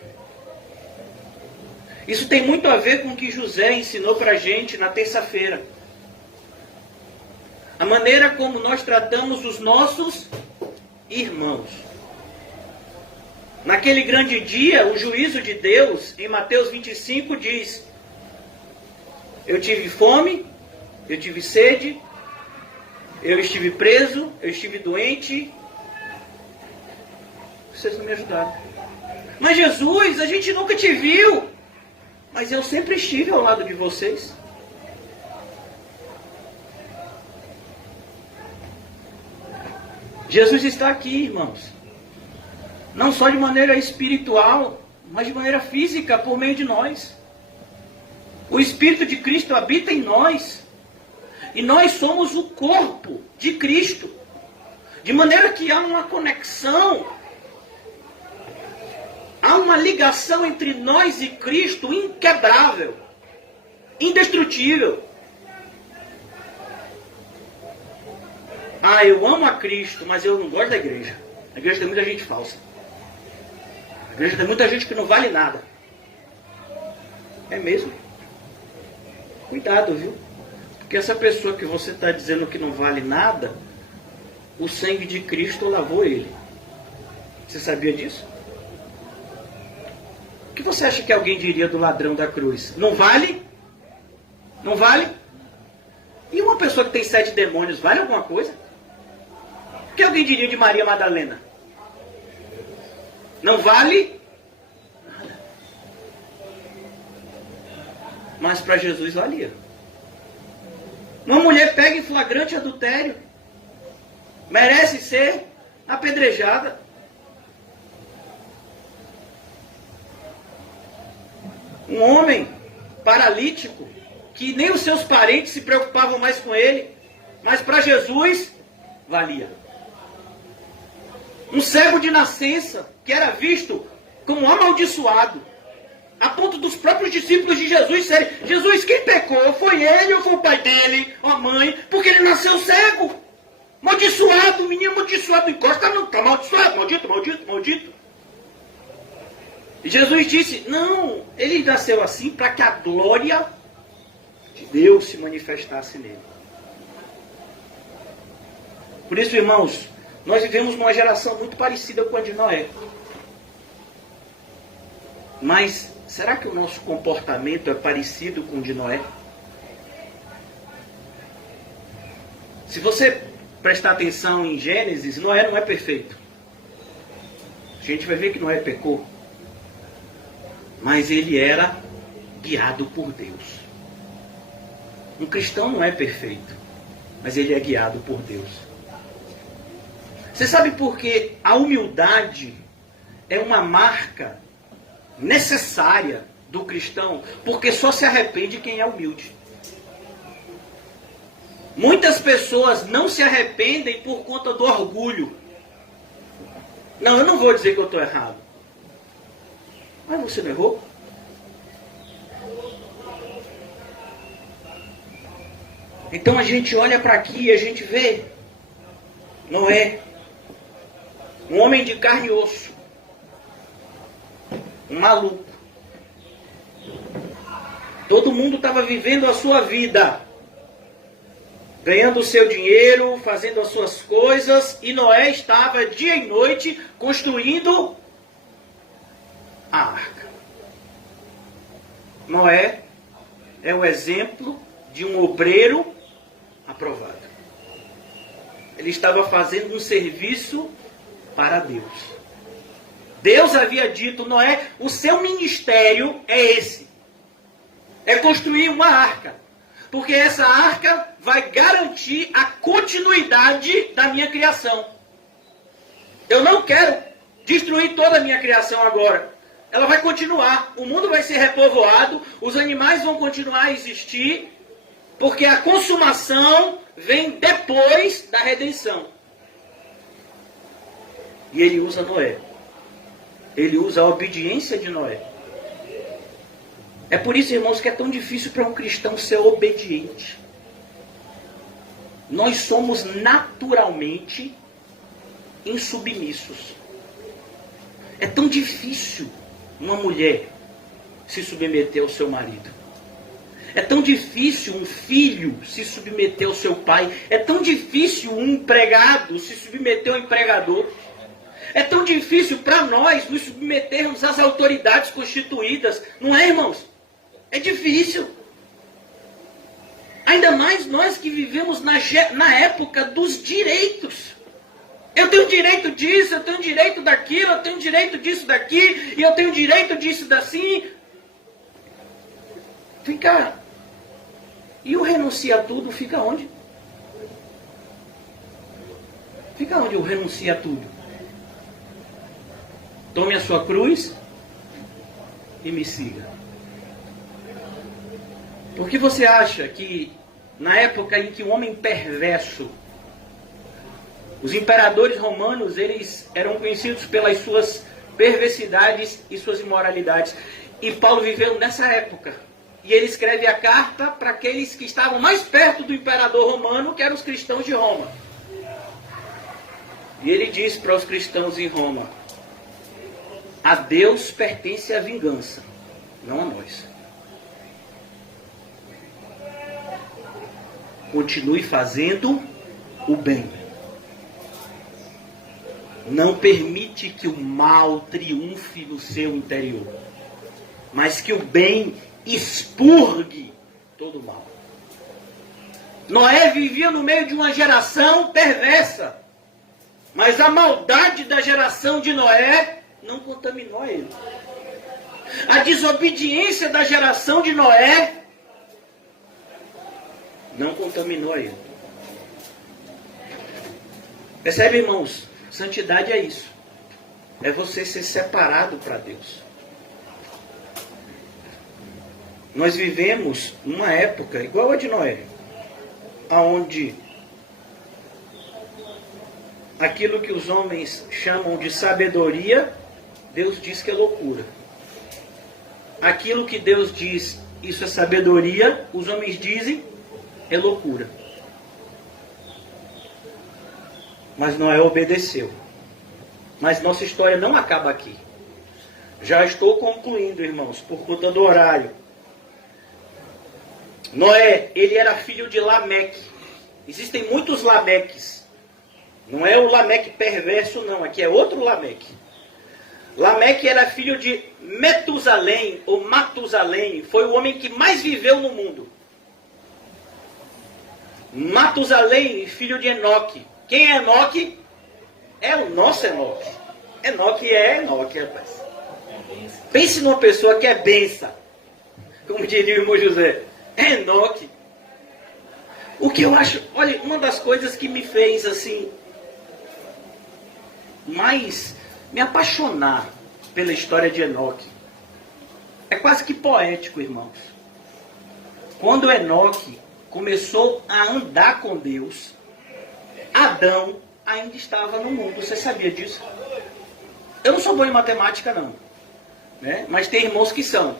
Isso tem muito a ver com o que José ensinou para a gente na terça-feira. A maneira como nós tratamos os nossos irmãos. Naquele grande dia, o juízo de Deus, em Mateus 25, diz: eu tive fome, eu tive sede, eu estive preso, eu estive doente. Vocês não me ajudaram. Mas Jesus, a gente nunca te viu. Mas eu sempre estive ao lado de vocês. Jesus está aqui, irmãos. Não só de maneira espiritual, mas de maneira física, por meio de nós. O Espírito de Cristo habita em nós. E nós somos o corpo de Cristo. De maneira que há uma conexão, há uma ligação entre nós e Cristo inquebrável, indestrutível. Eu amo a Cristo, mas eu não gosto da igreja. A igreja tem muita gente falsa. A igreja tem muita gente que não vale nada. É mesmo? Cuidado, viu? Porque essa pessoa que você está dizendo que não vale nada, o sangue de Cristo lavou ele. Você sabia disso? O que você acha que alguém diria do ladrão da cruz? Não vale? Não vale? E uma pessoa que tem 7 demônios, vale alguma coisa? O que alguém diria de Maria Madalena? Não vale nada. Mas para Jesus valia. Uma mulher pega em flagrante adultério, merece ser apedrejada. Um homem paralítico, que nem os seus parentes se preocupavam mais com ele, mas para Jesus valia. Um cego de nascença, que era visto como amaldiçoado, a ponto dos próprios discípulos de Jesus disserem: Jesus, quem pecou? Foi ele ou foi o pai dele, ou a mãe? Porque ele nasceu cego, amaldiçoado, menino amaldiçoado, encosta não, está amaldiçoado, maldito, maldito, maldito. E Jesus disse: não, ele nasceu assim para que a glória de Deus se manifestasse nele. Por isso, irmãos, nós vivemos uma geração muito parecida com a de Noé. Mas será que o nosso comportamento é parecido com o de Noé? Se você prestar atenção em Gênesis, Noé não é perfeito. A gente vai ver que Noé pecou. Mas ele era guiado por Deus. Um cristão não é perfeito, mas ele é guiado por Deus. Você sabe por que a humildade é uma marca necessária do cristão? Porque só se arrepende quem é humilde. Muitas pessoas não se arrependem por conta do orgulho. Não, eu não vou dizer que eu estou errado. Mas você não errou? Então a gente olha para aqui e a gente vê Noé, um homem de carne e osso, um maluco. Todo mundo estava vivendo a sua vida, ganhando o seu dinheiro, fazendo as suas coisas, e Noé estava dia e noite construindo a arca. Noé é o exemplo de um obreiro aprovado. Ele estava fazendo um serviço para Deus. Deus havia dito: Noé, o seu ministério é esse. É construir uma arca. Porque essa arca vai garantir a continuidade da minha criação. Eu não quero destruir toda a minha criação agora. Ela vai continuar. O mundo vai ser repovoado. Os animais vão continuar a existir. Porque a consumação vem depois da redenção. E ele usa Noé. Ele usa a obediência de Noé. É por isso, irmãos, que é tão difícil para um cristão ser obediente. Nós somos naturalmente insubmissos. É tão difícil uma mulher se submeter ao seu marido. É tão difícil um filho se submeter ao seu pai. É tão difícil um empregado se submeter ao empregador. É tão difícil para nós nos submetermos às autoridades constituídas. Não é, irmãos? É difícil. Ainda mais nós que vivemos na época dos direitos. Eu tenho direito disso, eu tenho direito daquilo, eu tenho direito disso daqui, e eu tenho direito disso assim. Fica. E o renuncia a tudo fica onde? Fica onde o renuncia a tudo? Tome a sua cruz e me siga. Por que você acha que na época em que o homem perverso, os imperadores romanos, eles eram conhecidos pelas suas perversidades e suas imoralidades. E Paulo viveu nessa época. E ele escreve a carta para aqueles que estavam mais perto do imperador romano, que eram os cristãos de Roma. E ele diz para os cristãos em Roma: a Deus pertence a vingança, não a nós. Continue fazendo o bem. Não permite que o mal triunfe no seu interior, mas que o bem expurgue todo o mal. Noé vivia no meio de uma geração perversa, mas a maldade da geração de Noé não contaminou ele. A desobediência da geração de Noé não contaminou ele. Percebe, irmãos? Santidade é isso. É você ser separado para Deus. Nós vivemos numa época igual a de Noé, onde aquilo que os homens chamam de sabedoria, Deus diz que é loucura. Aquilo que Deus diz, isso é sabedoria, os homens dizem, é loucura. Mas Noé obedeceu. Mas nossa história não acaba aqui. Já estou concluindo, irmãos, por conta do horário. Noé, ele era filho de Lameque. Existem muitos Lameques. Não é o Lameque perverso, não. Aqui é outro Lameque. Lameque era filho de Metusalém, ou Matusalém. Foi o homem que mais viveu no mundo. Matusalém, filho de Enoque. Quem é Enoque? É o nosso Enoque. Enoque é Enoque, rapaz. Pense numa pessoa que é benção. Como diria o irmão José. É Enoque. O que eu acho... Olha, uma das coisas que me fez, assim... mais me apaixonar pela história de Enoque. É quase que poético, irmãos. Quando Enoque começou a andar com Deus, Adão ainda estava no mundo. Você sabia disso? Eu não sou bom em matemática, não. Né? Mas tem irmãos que são.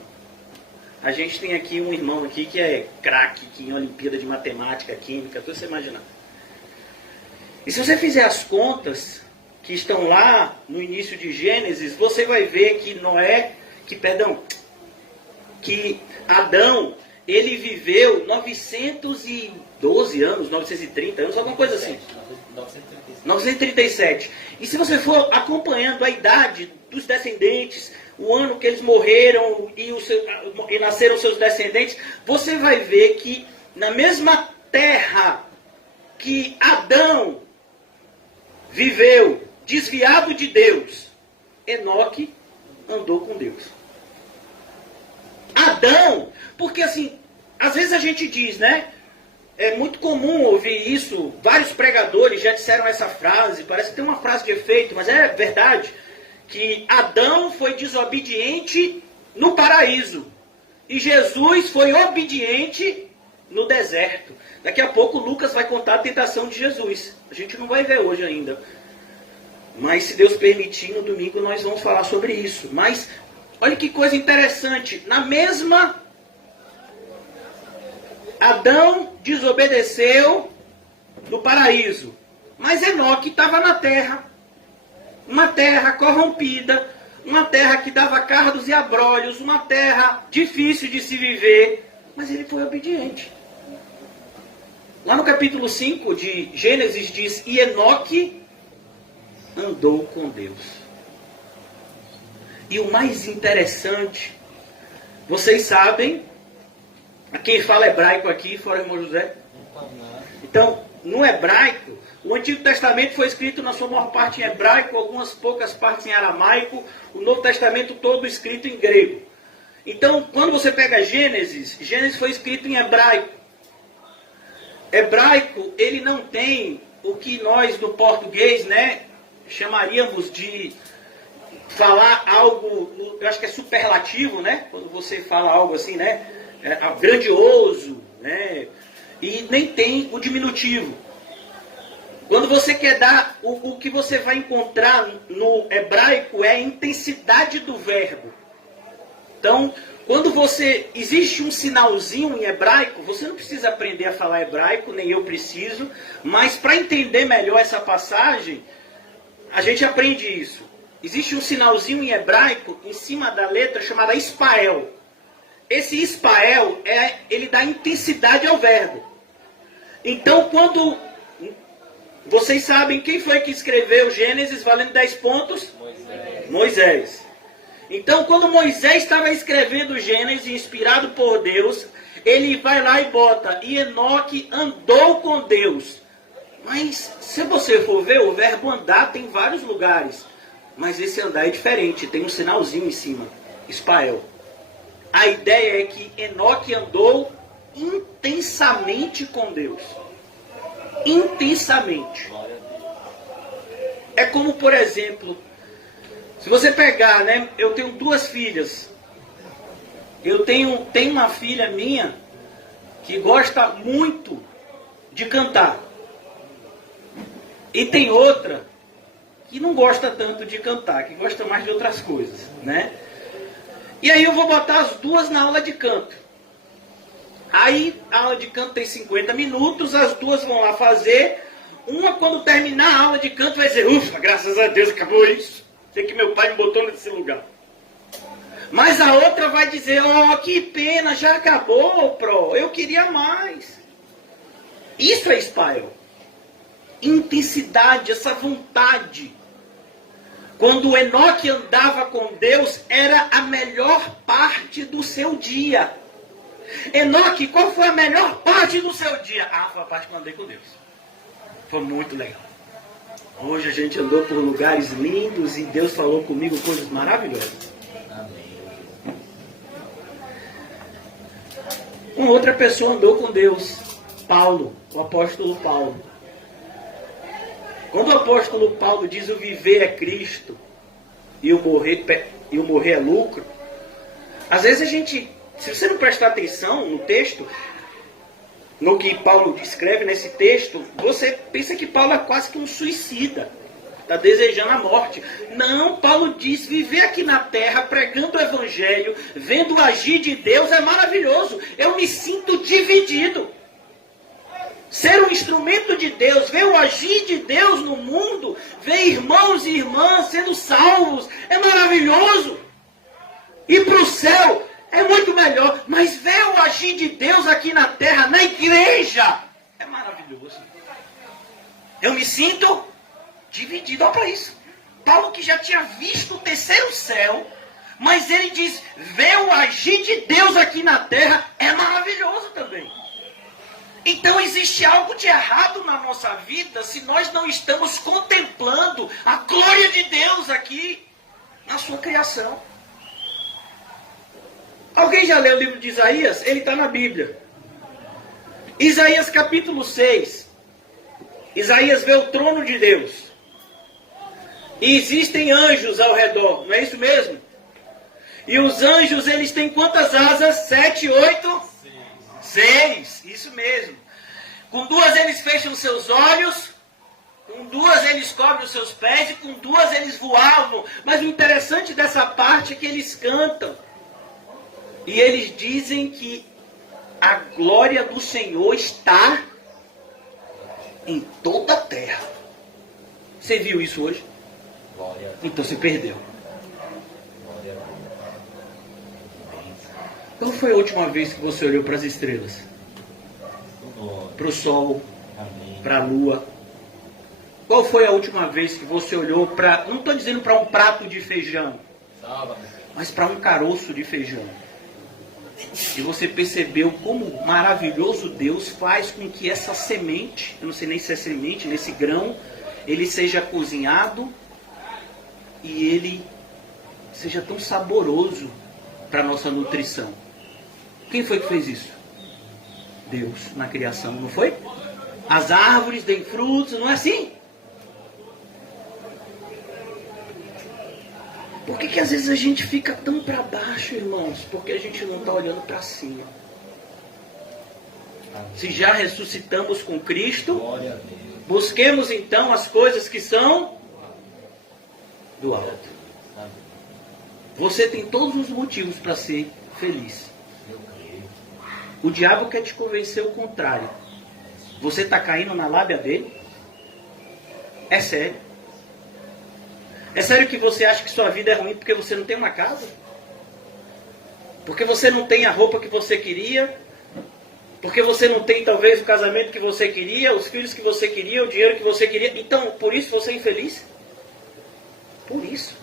A gente tem aqui um irmão aqui que é craque em Olimpíada de Matemática, Química, tudo você imaginar. E se você fizer as contas que estão lá no início de Gênesis, você vai ver que que Adão, ele viveu 912 anos, 930 anos, alguma coisa assim. 937. E se você for acompanhando a idade dos descendentes, o ano que eles morreram e nasceram seus descendentes, você vai ver que na mesma terra que Adão viveu desviado de Deus, Enoque andou com Deus. Adão, porque assim, às vezes a gente diz, né? É muito comum ouvir isso, vários pregadores já disseram essa frase, parece que tem uma frase de efeito, mas é verdade, que Adão foi desobediente no paraíso e Jesus foi obediente no deserto. Daqui a pouco Lucas vai contar a tentação de Jesus. A gente não vai ver hoje ainda. Mas se Deus permitir, no domingo nós vamos falar sobre isso. Mas olha que coisa interessante. Na mesma... Adão desobedeceu no paraíso. Mas Enoque estava na terra. Uma terra corrompida. Uma terra que dava cardos e abrolhos. Uma terra difícil de se viver. Mas ele foi obediente. Lá no capítulo 5 de Gênesis diz: e Enoque andou com Deus. E o mais interessante, vocês sabem, quem fala hebraico aqui, fora o irmão José? Então, no hebraico, o Antigo Testamento foi escrito na sua maior parte em hebraico, algumas poucas partes em aramaico, o Novo Testamento todo escrito em grego. Então, quando você pega Gênesis, Gênesis foi escrito em hebraico. Hebraico, ele não tem o que nós no português, né, chamaríamos de falar algo, eu acho que é superlativo, né, quando você fala algo assim, né, grandioso, né, e nem tem o diminutivo. Quando você quer dar, o que você vai encontrar no hebraico é a intensidade do verbo. Então, quando existe um sinalzinho em hebraico, você não precisa aprender a falar hebraico, nem eu preciso, mas para entender melhor essa passagem, a gente aprende isso. Existe um sinalzinho em hebraico, em cima da letra, chamada ispael. Esse ispael, ele dá intensidade ao verbo. Então, quando... Vocês sabem quem foi que escreveu Gênesis valendo 10 pontos? Moisés. Então, quando Moisés estava escrevendo Gênesis, inspirado por Deus, ele vai lá e bota: e Enoque andou com Deus. Mas, se você for ver, o verbo andar tem vários lugares. Mas esse andar é diferente, tem um sinalzinho em cima, ispael. A ideia é que Enoque andou intensamente com Deus. Intensamente. É como, por exemplo, se você pegar, né, eu tenho 2 filhas. Eu tenho uma filha minha que gosta muito de cantar. E tem outra que não gosta tanto de cantar, que gosta mais de outras coisas, né? E aí eu vou botar as 2 na aula de canto. Aí a aula de canto tem 50 minutos, as 2 vão lá fazer. Uma, quando terminar a aula de canto, vai dizer: ufa, graças a Deus, acabou isso. Sei que meu pai me botou nesse lugar. Mas a outra vai dizer: oh, que pena, já acabou, pro, eu queria mais. Isso é ispael. Intensidade, essa vontade. Quando Enoque andava com Deus, era a melhor parte do seu dia. Enoque, qual foi a melhor parte do seu dia? Ah, foi a parte que eu andei com Deus. Foi muito legal. Hoje a gente andou por lugares lindos e Deus falou comigo coisas maravilhosas. Uma outra pessoa andou com Deus, Paulo, o apóstolo Paulo. Quando o apóstolo Paulo diz: o viver é Cristo e o morrer é lucro, às vezes a gente, se você não prestar atenção no texto, no que Paulo escreve nesse texto, você pensa que Paulo é quase que um suicida, está desejando a morte. Não, Paulo diz: viver aqui na terra, pregando o evangelho, vendo o agir de Deus é maravilhoso. Eu me sinto dividido. Ser um instrumento de Deus, ver o agir de Deus no mundo, ver irmãos e irmãs sendo salvos, é maravilhoso. Ir para o céu é muito melhor, mas ver o agir de Deus aqui na terra, na igreja, é maravilhoso. Eu me sinto dividido, olha para isso. Paulo, que já tinha visto o terceiro céu, Mas ele diz, ver o agir de Deus aqui na terra é maravilhoso também. Então existe algo de errado na nossa vida se nós não estamos contemplando a glória de Deus aqui na sua criação. Alguém já leu o livro de Isaías? Ele está na Bíblia. Isaías capítulo 6. Isaías vê o trono de Deus. E existem anjos ao redor, não é isso mesmo? E os anjos, eles têm quantas asas? 7, 8? 6, isso mesmo. Com 2 eles fecham seus olhos, com 2 eles cobrem os seus pés, e com 2 eles voavam. Mas o interessante dessa parte é que eles cantam. E eles dizem que a glória do Senhor está em toda a terra. Você viu isso hoje? Então você perdeu. Qual foi a última vez que você olhou para as estrelas? Para o sol? Para a lua? Qual foi a última vez que você olhou para... Não estou dizendo para um prato de feijão, mas para um caroço de feijão. E você percebeu como maravilhoso Deus faz com que essa semente, eu não sei nem se é semente, nesse grão, ele seja cozinhado e ele seja tão saboroso para a nossa nutrição. Quem foi que fez isso? Deus, na criação, não foi? As árvores têm frutos, não é assim? Por que às vezes a gente fica tão para baixo, irmãos? Porque a gente não está olhando para cima. Se já ressuscitamos com Cristo, busquemos então as coisas que são do alto. Você tem todos os motivos para ser feliz. O diabo quer te convencer o contrário. Você está caindo na lábia dele? É sério. É sério que você acha que sua vida é ruim porque você não tem uma casa? Porque você não tem a roupa que você queria? Porque você não tem talvez o casamento que você queria, os filhos que você queria, o dinheiro que você queria? Então, por isso você é infeliz? Por isso.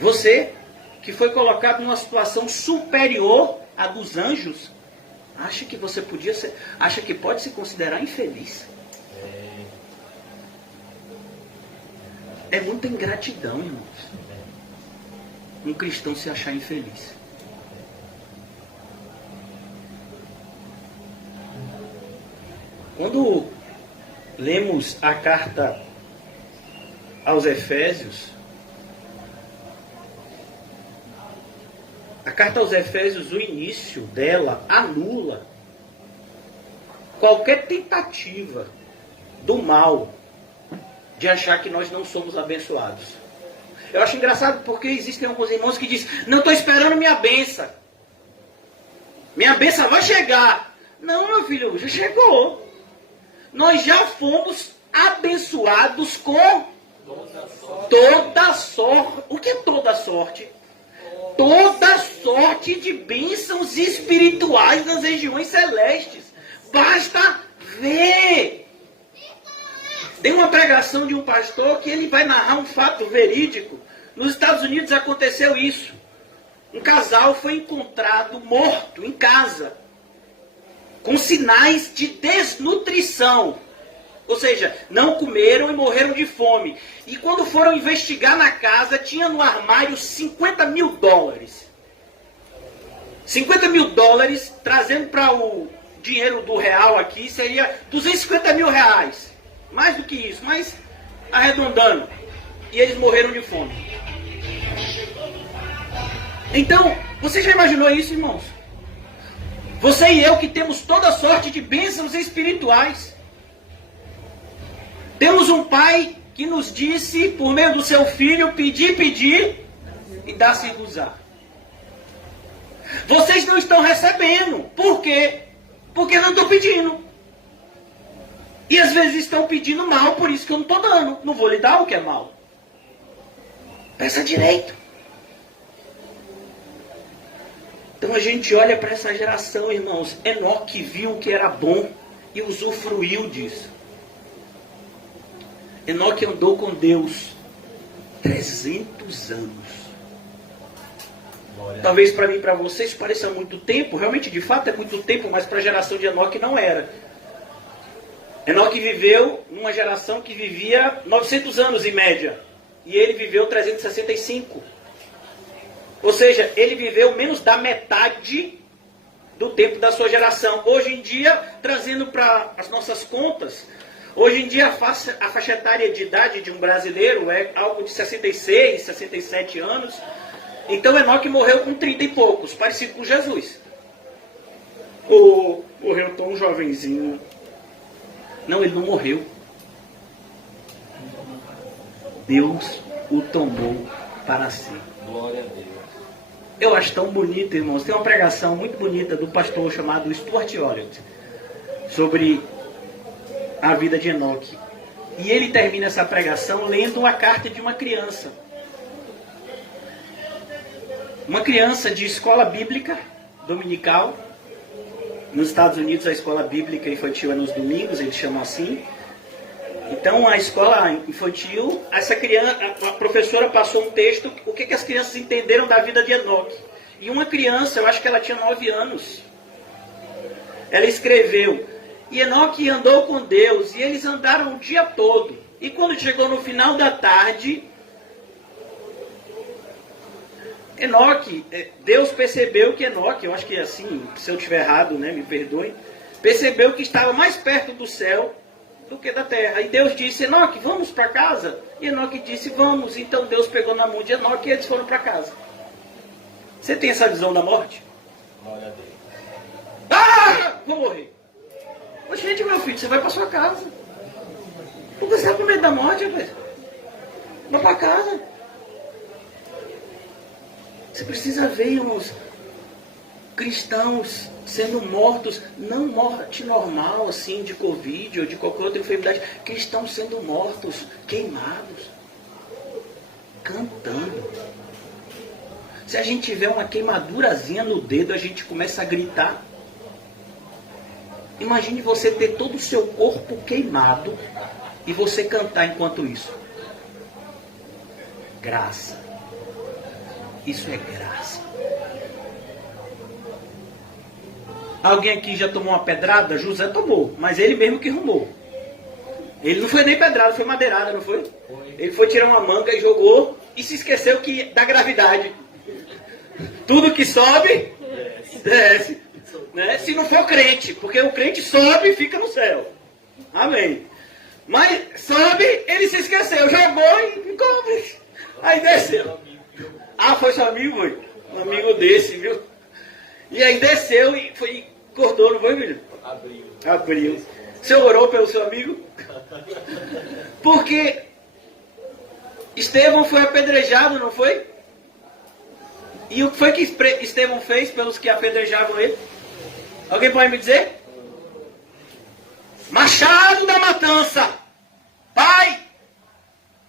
Você, que foi colocado numa situação superior à dos anjos, acha que você podia ser, acha que pode se considerar infeliz? É muita ingratidão, irmãos. Um cristão se achar infeliz. Quando lemos a carta aos Efésios, o início dela anula qualquer tentativa do mal de achar que nós não somos abençoados. Eu acho engraçado porque existem alguns irmãos que dizem, não estou esperando minha bênção. Minha bênção vai chegar. Não, meu filho, já chegou. Nós já fomos abençoados com toda sorte. O que é toda sorte? Toda sorte de bênçãos espirituais nas regiões celestes. Basta ver. Tem uma pregação de um pastor que ele vai narrar um fato verídico. Nos Estados Unidos aconteceu isso. Um casal foi encontrado morto em casa, com sinais de desnutrição. Ou seja, não comeram e morreram de fome. E quando foram investigar na casa, tinha no armário $50 mil. $50 mil, trazendo para o dinheiro do real aqui, seria R$250 mil. Mais do que isso, mas arredondando. E eles morreram de fome. Então, você já imaginou isso, irmãos? Você e eu que temos toda sorte de bênçãos espirituais. Temos um pai que nos disse, por meio do seu filho, pedir e dar-se usar. Vocês não estão recebendo. Por quê? Porque não estão pedindo. E às vezes estão pedindo mal, por isso que eu não estou dando. Não vou lhe dar o que é mal. Peça direito. Então a gente olha para essa geração, irmãos. Enoque viu o que era bom e usufruiu disso. Enoque andou com Deus. 300 anos. Talvez para mim e para vocês pareça muito tempo, realmente de fato é muito tempo, mas para a geração de Enoque não era. Enoque viveu numa geração que vivia 900 anos em média, e ele viveu 365. Ou seja, ele viveu menos da metade do tempo da sua geração. Hoje em dia, trazendo para as nossas contas, hoje em dia a faixa etária de idade de um brasileiro é algo de 66, 67 anos. Então Enoque morreu com 30 e poucos, parecido com Jesus. Ou morreu tão jovenzinho. Não, ele não morreu. Deus o tomou para si. Glória a Deus. Eu acho tão bonito, irmãos. Tem uma pregação muito bonita do pastor chamado Stuart Olyott sobre a vida de Enoque. E ele termina essa pregação lendo a carta de uma criança. Uma criança de escola bíblica dominical. Nos Estados Unidos a escola bíblica infantil é nos domingos, eles chamam assim. Então a escola infantil, essa criança, a professora passou um texto, o que as crianças entenderam da vida de Enoque. E uma criança, eu acho que ela tinha 9 anos, ela escreveu: e Enoque andou com Deus, e eles andaram o dia todo. E quando chegou no final da tarde, Enoque, Deus percebeu que Enoque, eu acho que é assim, se eu estiver errado, né, me perdoe, percebeu que estava mais perto do céu do que da terra. E Deus disse: Enoque, vamos para casa? E Enoque disse: vamos. Então Deus pegou na mão de Enoque e eles foram para casa. Você tem essa visão da morte? Glória a Deus. Ah, vou morrer. Oxe, gente, meu filho, você vai para sua casa. Por que você está com medo da morte, rapaz? Vai para casa. Você precisa ver, irmãos, cristãos sendo mortos, não morte normal, assim, de Covid ou de qualquer outra enfermidade. Cristãos sendo mortos, queimados, cantando. Se a gente tiver uma queimadurazinha no dedo, a gente começa a gritar. Imagine você ter todo o seu corpo queimado e você cantar enquanto isso. Graça. Isso é graça. Alguém aqui já tomou uma pedrada? José tomou, mas ele mesmo que rumou. Ele não foi nem pedrada, foi madeirada, não foi? Ele foi tirar uma manga e jogou e se esqueceu da gravidade. Tudo que sobe, desce. Né? Se não for crente, porque o crente sobe e fica no céu. Amém. Mas sobe, ele se esqueceu, jogou e ficou. Aí desceu. Ah, foi seu amigo, foi? Um amigo desse, viu? E aí desceu e foi, cortou, não foi, filho? Abriu. Você orou pelo seu amigo? Porque Estevão foi apedrejado, não foi? E o que foi que Estevão fez pelos que apedrejavam ele? Alguém pode me dizer? Machado da matança. Pai,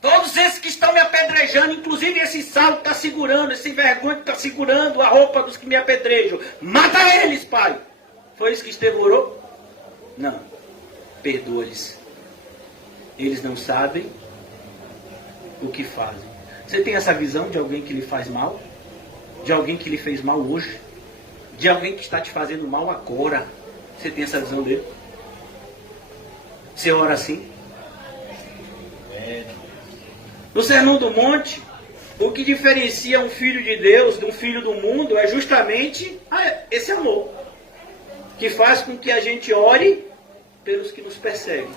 todos esses que estão me apedrejando, inclusive esse Saulo que está segurando, esse vergonha que está segurando a roupa dos que me apedrejam, mata eles, Pai. Foi isso que Estevão orou? Não. Perdoa-lhes. Eles não sabem o que fazem. Você tem essa visão de alguém que lhe faz mal? De alguém que lhe fez mal hoje? De alguém que está te fazendo mal agora? Você tem essa visão dele? Você ora assim? No Sermão do Monte, o que diferencia um filho de Deus de um filho do mundo é justamente esse amor, que faz com que a gente ore pelos que nos perseguem.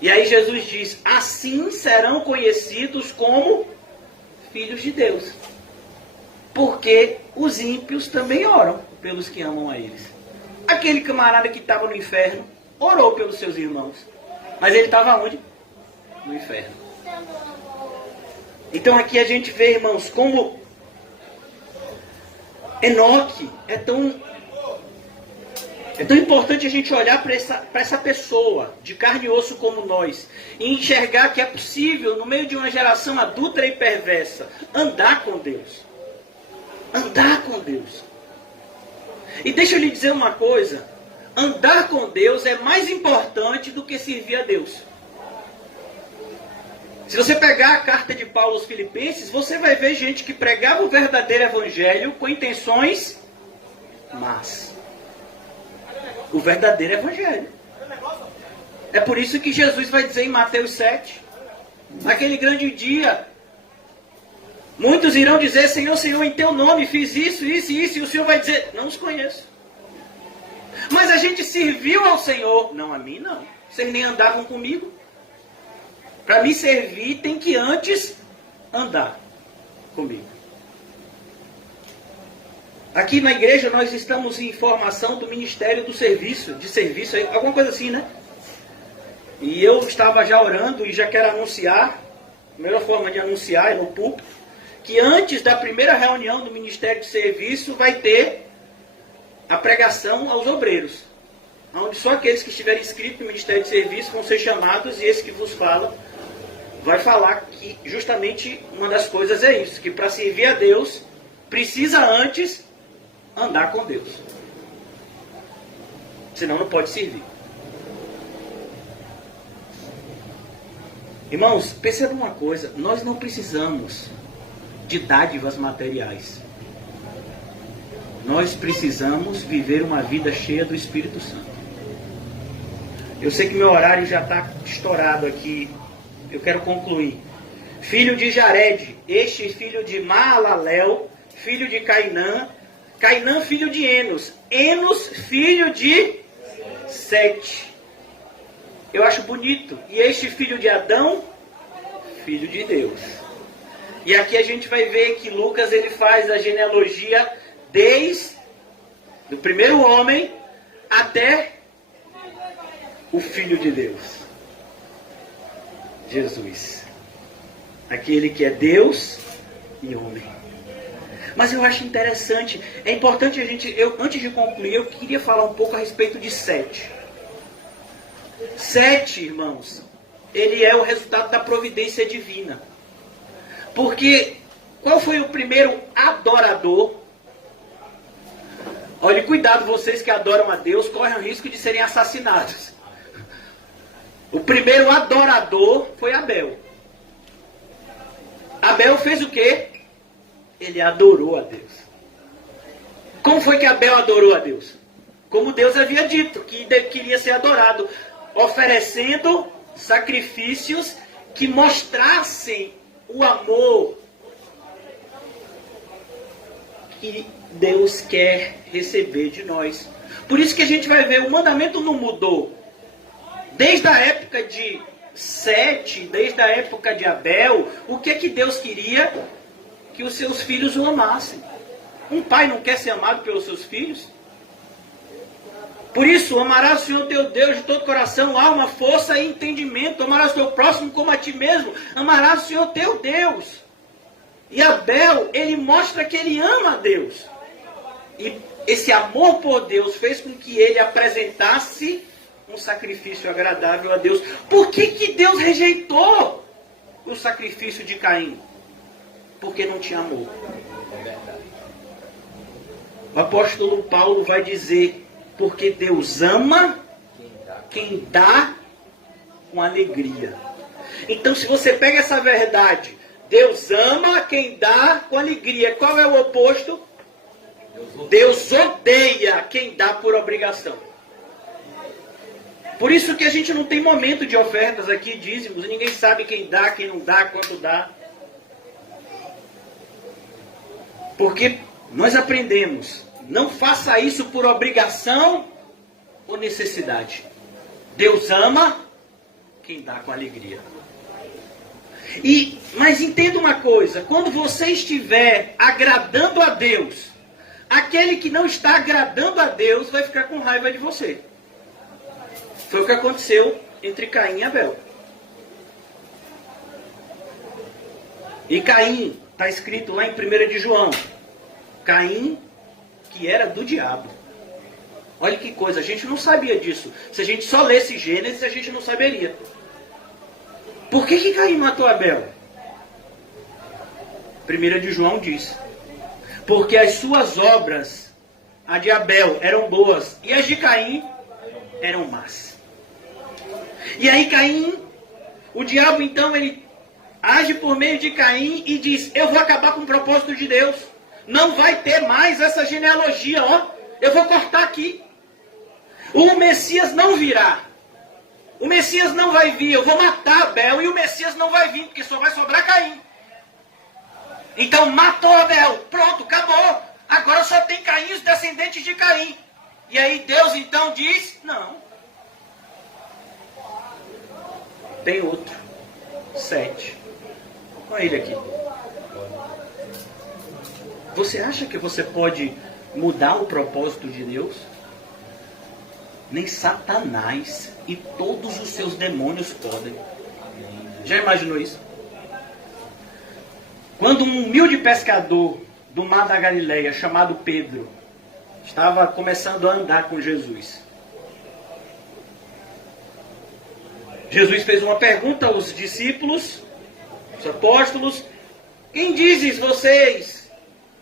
E aí Jesus diz: assim serão conhecidos como filhos de Deus, porque os ímpios também oram pelos que amam a eles. Aquele camarada que estava no inferno orou pelos seus irmãos, mas ele estava onde? No inferno. Então aqui a gente vê, irmãos, como Enoque é tão importante a gente olhar para essa pessoa de carne e osso como nós e enxergar que é possível, no meio de uma geração adúltera e perversa, andar com Deus. Andar com Deus. E deixa eu lhe dizer uma coisa: andar com Deus é mais importante do que servir a Deus. Se você pegar a carta de Paulo aos Filipenses, você vai ver gente que pregava o verdadeiro evangelho com intenções más. O verdadeiro evangelho. É por isso que Jesus vai dizer em Mateus 7, naquele grande dia, muitos irão dizer, Senhor, Senhor, em teu nome fiz isso, isso e isso, e o Senhor vai dizer, não os conheço. Mas a gente serviu ao Senhor. Não, a mim não. Vocês nem andavam comigo. Para me servir, tem que antes andar comigo. Aqui na igreja nós estamos em formação do Ministério do Serviço, de serviço, alguma coisa assim, né? E eu estava já orando e já quero anunciar, a melhor forma de anunciar é no púlpito, que antes da primeira reunião do Ministério de Serviço vai ter a pregação aos obreiros, onde só aqueles que estiverem inscritos no Ministério de Serviço vão ser chamados, e esse que vos fala vai falar que justamente uma das coisas é isso, que para servir a Deus precisa antes andar com Deus. Senão não pode servir. Irmãos, perceba uma coisa, nós não precisamos de dádivas materiais. Nós precisamos viver uma vida cheia do Espírito Santo. Eu sei que meu horário já está estourado aqui. Eu quero concluir. Filho de Jared, este filho de Maalalel, filho de Cainã, Cainã filho de Enos, Enos filho de Sete. Eu acho bonito. E este filho de Adão, filho de Deus. E aqui a gente vai ver que Lucas ele faz a genealogia desde o primeiro homem até o Filho de Deus, Jesus, aquele que é Deus e homem. Mas eu acho interessante, é importante a gente, antes de concluir, eu queria falar um pouco a respeito de Sete. Sete, irmãos, ele é o resultado da providência divina. Porque qual foi o primeiro adorador? Olhe, cuidado, vocês que adoram a Deus correm o risco de serem assassinados. O primeiro adorador foi Abel. Abel fez o quê? Ele adorou a Deus. Como foi que Abel adorou a Deus? Como Deus havia dito, que queria ser adorado, oferecendo sacrifícios que mostrassem o amor que Deus quer receber de nós. Por isso que a gente vai ver, o mandamento não mudou. Desde a época de Sete, desde a época de Abel, o que é que Deus queria? Que os seus filhos o amassem. Um pai não quer ser amado pelos seus filhos? Por isso, amarás o Senhor teu Deus de todo coração, alma, força e entendimento. Amarás o teu próximo como a ti mesmo. Amarás o Senhor teu Deus. E Abel, ele mostra que ele ama a Deus. E esse amor por Deus fez com que ele apresentasse um sacrifício agradável a Deus. Por que Deus rejeitou o sacrifício de Caim? Porque não tinha amor. O apóstolo Paulo vai dizer, porque Deus ama quem dá com alegria. Então, se você pega essa verdade, Deus ama quem dá com alegria. Qual é o oposto? Deus odeia quem dá por obrigação. Por isso que a gente não tem momento de ofertas aqui, dízimos. Ninguém sabe quem dá, quem não dá, quanto dá. Porque nós aprendemos, não faça isso por obrigação ou necessidade. Deus ama quem dá com alegria. Mas entenda uma coisa, quando você estiver agradando a Deus, aquele que não está agradando a Deus vai ficar com raiva de você. Foi o que aconteceu entre Caim e Abel. E Caim, está escrito lá em 1 de João, Caim, que era do diabo. Olha que coisa, a gente não sabia disso. Se a gente só lesse Gênesis, a gente não saberia. Por que Caim matou Abel? 1 de João diz, porque as suas obras, a de Abel, eram boas, e as de Caim eram más. E aí Caim, o diabo então, ele age por meio de Caim e diz, eu vou acabar com o propósito de Deus. Não vai ter mais essa genealogia, ó. Eu vou cortar aqui. O Messias não virá. O Messias não vai vir. Eu vou matar Abel e o Messias não vai vir, porque só vai sobrar Caim. Então matou Abel. Pronto, acabou. Agora só tem Caim e os descendentes de Caim. E aí Deus então diz, não. Tem outro. 7. Olha ele aqui. Você acha que você pode mudar o propósito de Deus? Nem Satanás e todos os seus demônios podem. Já imaginou isso? Quando um humilde pescador do mar da Galileia, chamado Pedro, estava começando a andar com Jesus, Jesus fez uma pergunta aos discípulos, os apóstolos, quem dizem vocês?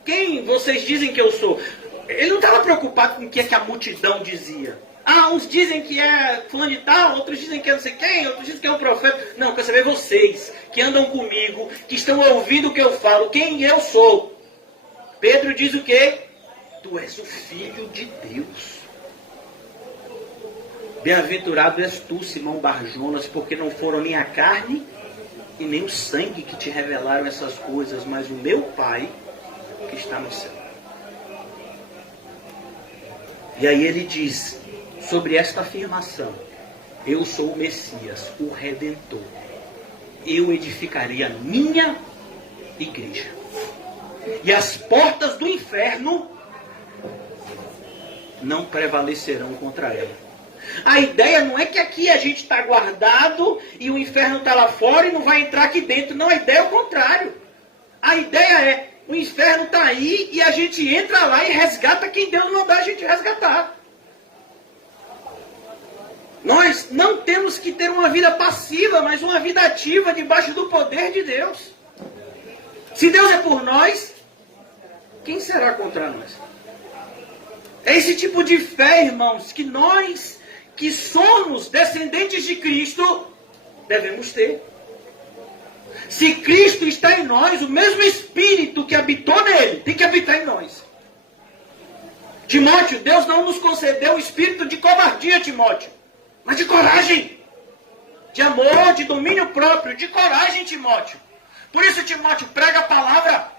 Quem vocês dizem que eu sou? Ele não estava preocupado com o que a multidão dizia. Ah, uns dizem que é fulano de tal, outros dizem que é não sei quem, outros dizem que é um profeta. Não, quer saber vocês, que andam comigo, que estão ouvindo o que eu falo, quem eu sou. Pedro diz o quê? Tu és o Filho de Deus. Bem-aventurado és tu, Simão Barjonas, porque não foram nem a carne e nem o sangue que te revelaram essas coisas, mas o meu Pai que está no céu. E aí ele diz sobre esta afirmação, eu sou o Messias, o Redentor. Eu edificarei a minha igreja. E as portas do inferno não prevalecerão contra ela. A ideia não é que aqui a gente está guardado e o inferno está lá fora e não vai entrar aqui dentro. Não, a ideia é o contrário. A ideia é, o inferno está aí e a gente entra lá e resgata quem Deus mandar a gente resgatar. Nós não temos que ter uma vida passiva, mas uma vida ativa debaixo do poder de Deus. Se Deus é por nós, quem será contra nós? É esse tipo de fé, irmãos, que nós, que somos descendentes de Cristo, devemos ter. Se Cristo está em nós, o mesmo Espírito que habitou nele, tem que habitar em nós. Timóteo, Deus não nos concedeu o espírito de covardia, Timóteo, mas de coragem, de amor, de domínio próprio, de coragem, Timóteo. Por isso, Timóteo, prega a palavra.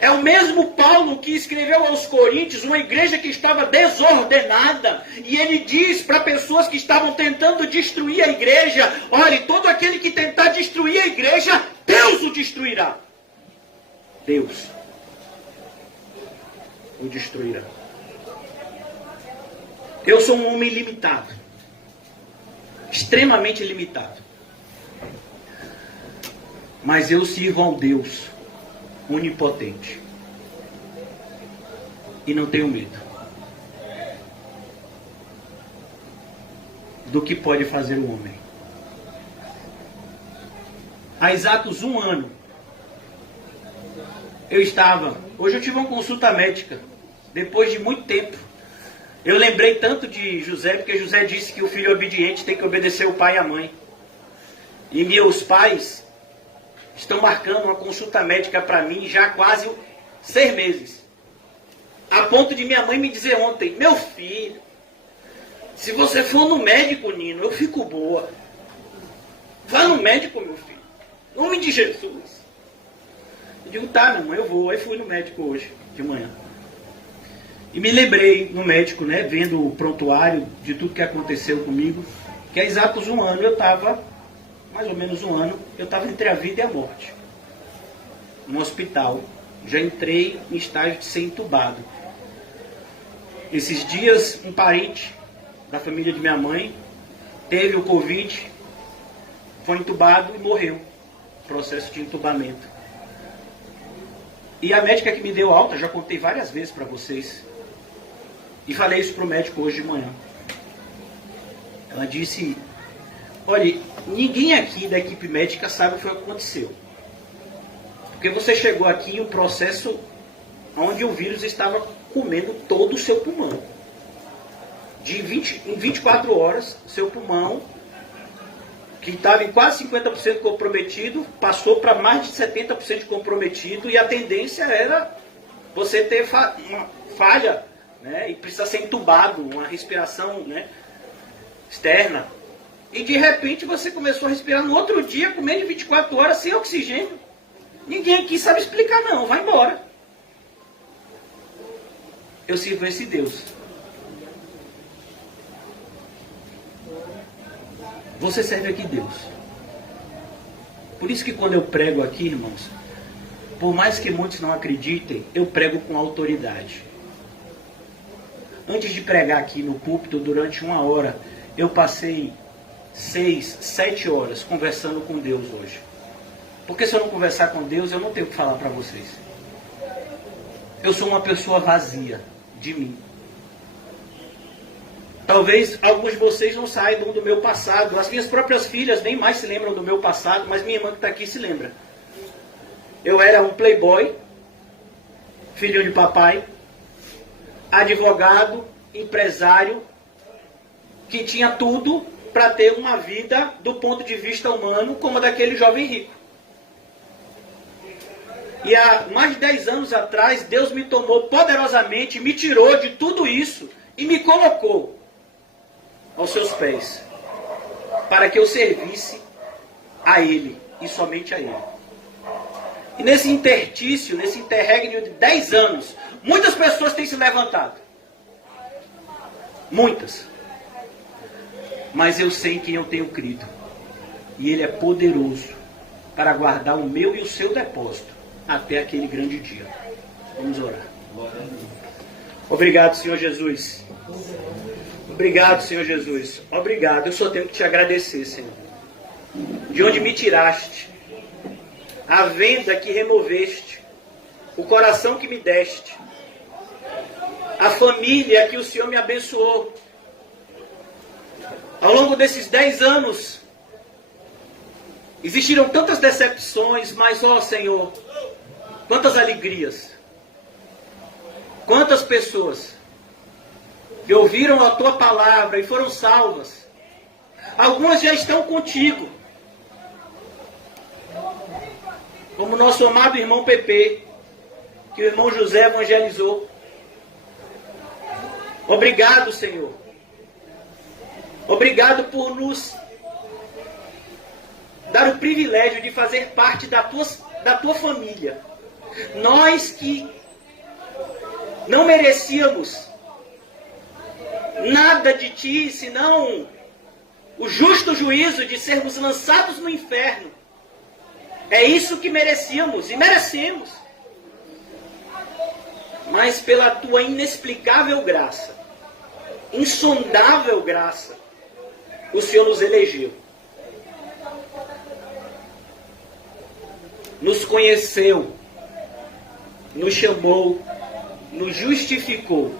É o mesmo Paulo que escreveu aos Coríntios, uma igreja que estava desordenada, e ele diz para pessoas que estavam tentando destruir a igreja, olhe, todo aquele que tentar destruir a igreja, Deus o destruirá. Deus o destruirá. Eu sou um homem limitado, extremamente limitado, mas eu sirvo ao Deus onipotente e não tenho medo do que pode fazer o homem. Há exatos 1 ano hoje eu tive uma consulta médica depois de muito tempo. Eu lembrei tanto de José, porque José disse que o filho obediente tem que obedecer o pai e a mãe. E meus pais estão marcando uma consulta médica para mim já há quase 6 meses. A ponto de minha mãe me dizer ontem, meu filho, se você for no médico, Nino, eu fico boa. Vá no médico, meu filho. Em nome de Jesus. Eu digo, tá, minha mãe, eu vou. Aí fui no médico hoje, de manhã. E me lembrei no médico, né, vendo o prontuário de tudo que aconteceu comigo, que há exatos 1 ano eu estava, mais ou menos 1 ano, eu estava entre a vida e a morte. No hospital. Já entrei em estágio de ser entubado. Esses dias, um parente da família de minha mãe teve o Covid, foi entubado e morreu. Processo de entubamento. E a médica que me deu alta, já contei várias vezes para vocês, e falei isso para o médico hoje de manhã. Ela disse, olha, ninguém aqui da equipe médica sabe o que aconteceu. Porque você chegou aqui em um processo onde o vírus estava comendo todo o seu pulmão. Em 24 horas, seu pulmão que estava em quase 50% comprometido, passou para mais de 70% comprometido, e a tendência era você ter uma falha, né, e precisar ser entubado, uma respiração, né, externa. E de repente você começou a respirar no outro dia, com menos de 24 horas, sem oxigênio. Ninguém aqui sabe explicar não, vai embora. Eu sirvo esse Deus. Você serve aqui Deus. Por isso que quando eu prego aqui, irmãos, por mais que muitos não acreditem, eu prego com autoridade. Antes de pregar aqui no púlpito, durante 1 hora, eu passei 6, 7 horas conversando com Deus hoje. Porque se eu não conversar com Deus, eu não tenho o que falar para vocês. Eu sou uma pessoa vazia de mim. Talvez alguns de vocês não saibam do meu passado. As minhas próprias filhas nem mais se lembram do meu passado, mas minha irmã que está aqui se lembra. Eu era um playboy, filho de papai, advogado, empresário, que tinha tudo para ter uma vida do ponto de vista humano como a daquele jovem rico. E há mais de 10 anos atrás, Deus me tomou poderosamente, me tirou de tudo isso e me colocou aos seus pés, para que eu servisse a Ele, e somente a Ele. E nesse intertício, nesse interregno de 10 anos, muitas pessoas têm se levantado. Muitas. Mas eu sei em quem eu tenho crido. E Ele é poderoso para guardar o meu e o seu depósito até aquele grande dia. Vamos orar. Obrigado, Senhor Jesus. Obrigado, Senhor Jesus. Obrigado. Eu só tenho que te agradecer, Senhor. De onde me tiraste, a venda que removeste, o coração que me deste, a família que o Senhor me abençoou. Ao longo desses 10 anos, existiram tantas decepções, mas, ó Senhor, quantas alegrias. Quantas pessoas que ouviram a Tua palavra e foram salvas. Algumas já estão contigo. Como nosso amado irmão Pepe, que o irmão José evangelizou. Obrigado, Senhor. Obrigado por nos dar o privilégio de fazer parte da tua família. Nós que não merecíamos nada de Ti, senão o justo juízo de sermos lançados no inferno. É isso que merecíamos e merecemos. Mas pela Tua inexplicável graça, insondável graça, o Senhor nos elegeu. Nos conheceu, nos chamou, nos justificou.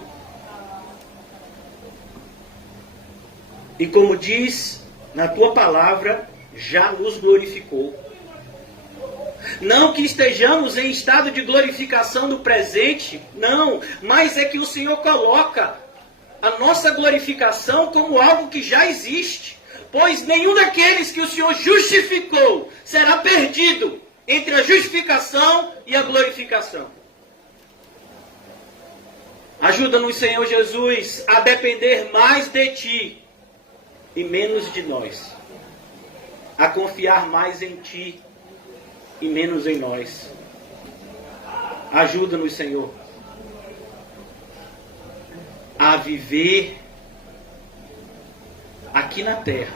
E como diz na Tua palavra, já nos glorificou. Não que estejamos em estado de glorificação no presente, não, mas é que o Senhor coloca a nossa glorificação como algo que já existe. Pois nenhum daqueles que o Senhor justificou será perdido entre a justificação e a glorificação. Ajuda-nos, Senhor Jesus, a depender mais de Ti e menos de nós. A confiar mais em Ti e menos em nós. Ajuda-nos, Senhor, a viver aqui na terra,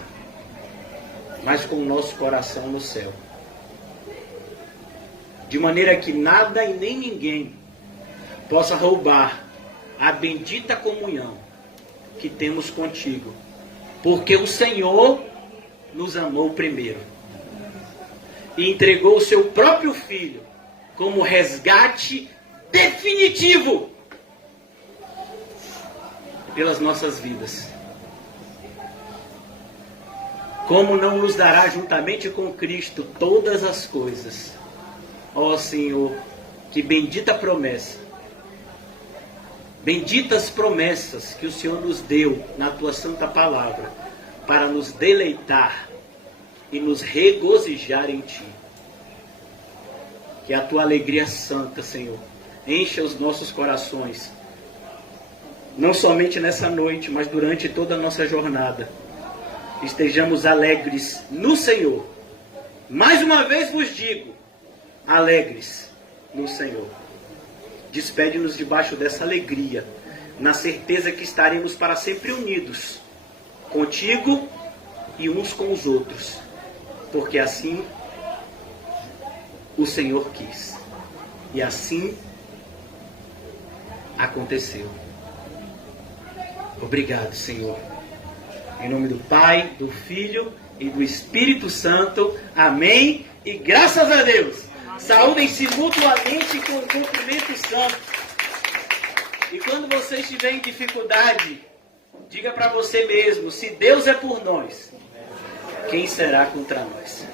mas com o nosso coração no céu. De maneira que nada e nem ninguém possa roubar a bendita comunhão que temos contigo. Porque o Senhor nos amou primeiro e entregou o seu próprio Filho como resgate definitivo pelas nossas vidas. Como não nos dará juntamente com Cristo todas as coisas? Ó Senhor, que bendita promessa, benditas promessas que o Senhor nos deu na Tua santa palavra, para nos deleitar e nos regozijar em Ti. Que a Tua alegria santa, Senhor, encha os nossos corações, não somente nessa noite, mas durante toda a nossa jornada. Estejamos alegres no Senhor. Mais uma vez vos digo, alegres no Senhor. Despede-nos debaixo dessa alegria, na certeza que estaremos para sempre unidos contigo e uns com os outros, porque assim o Senhor quis. E assim aconteceu. Obrigado, Senhor. Em nome do Pai, do Filho e do Espírito Santo. Amém. E graças a Deus. Saúdem-se mutuamente com o cumprimento santo. E quando você estiver em dificuldade, diga para você mesmo, se Deus é por nós, quem será contra nós?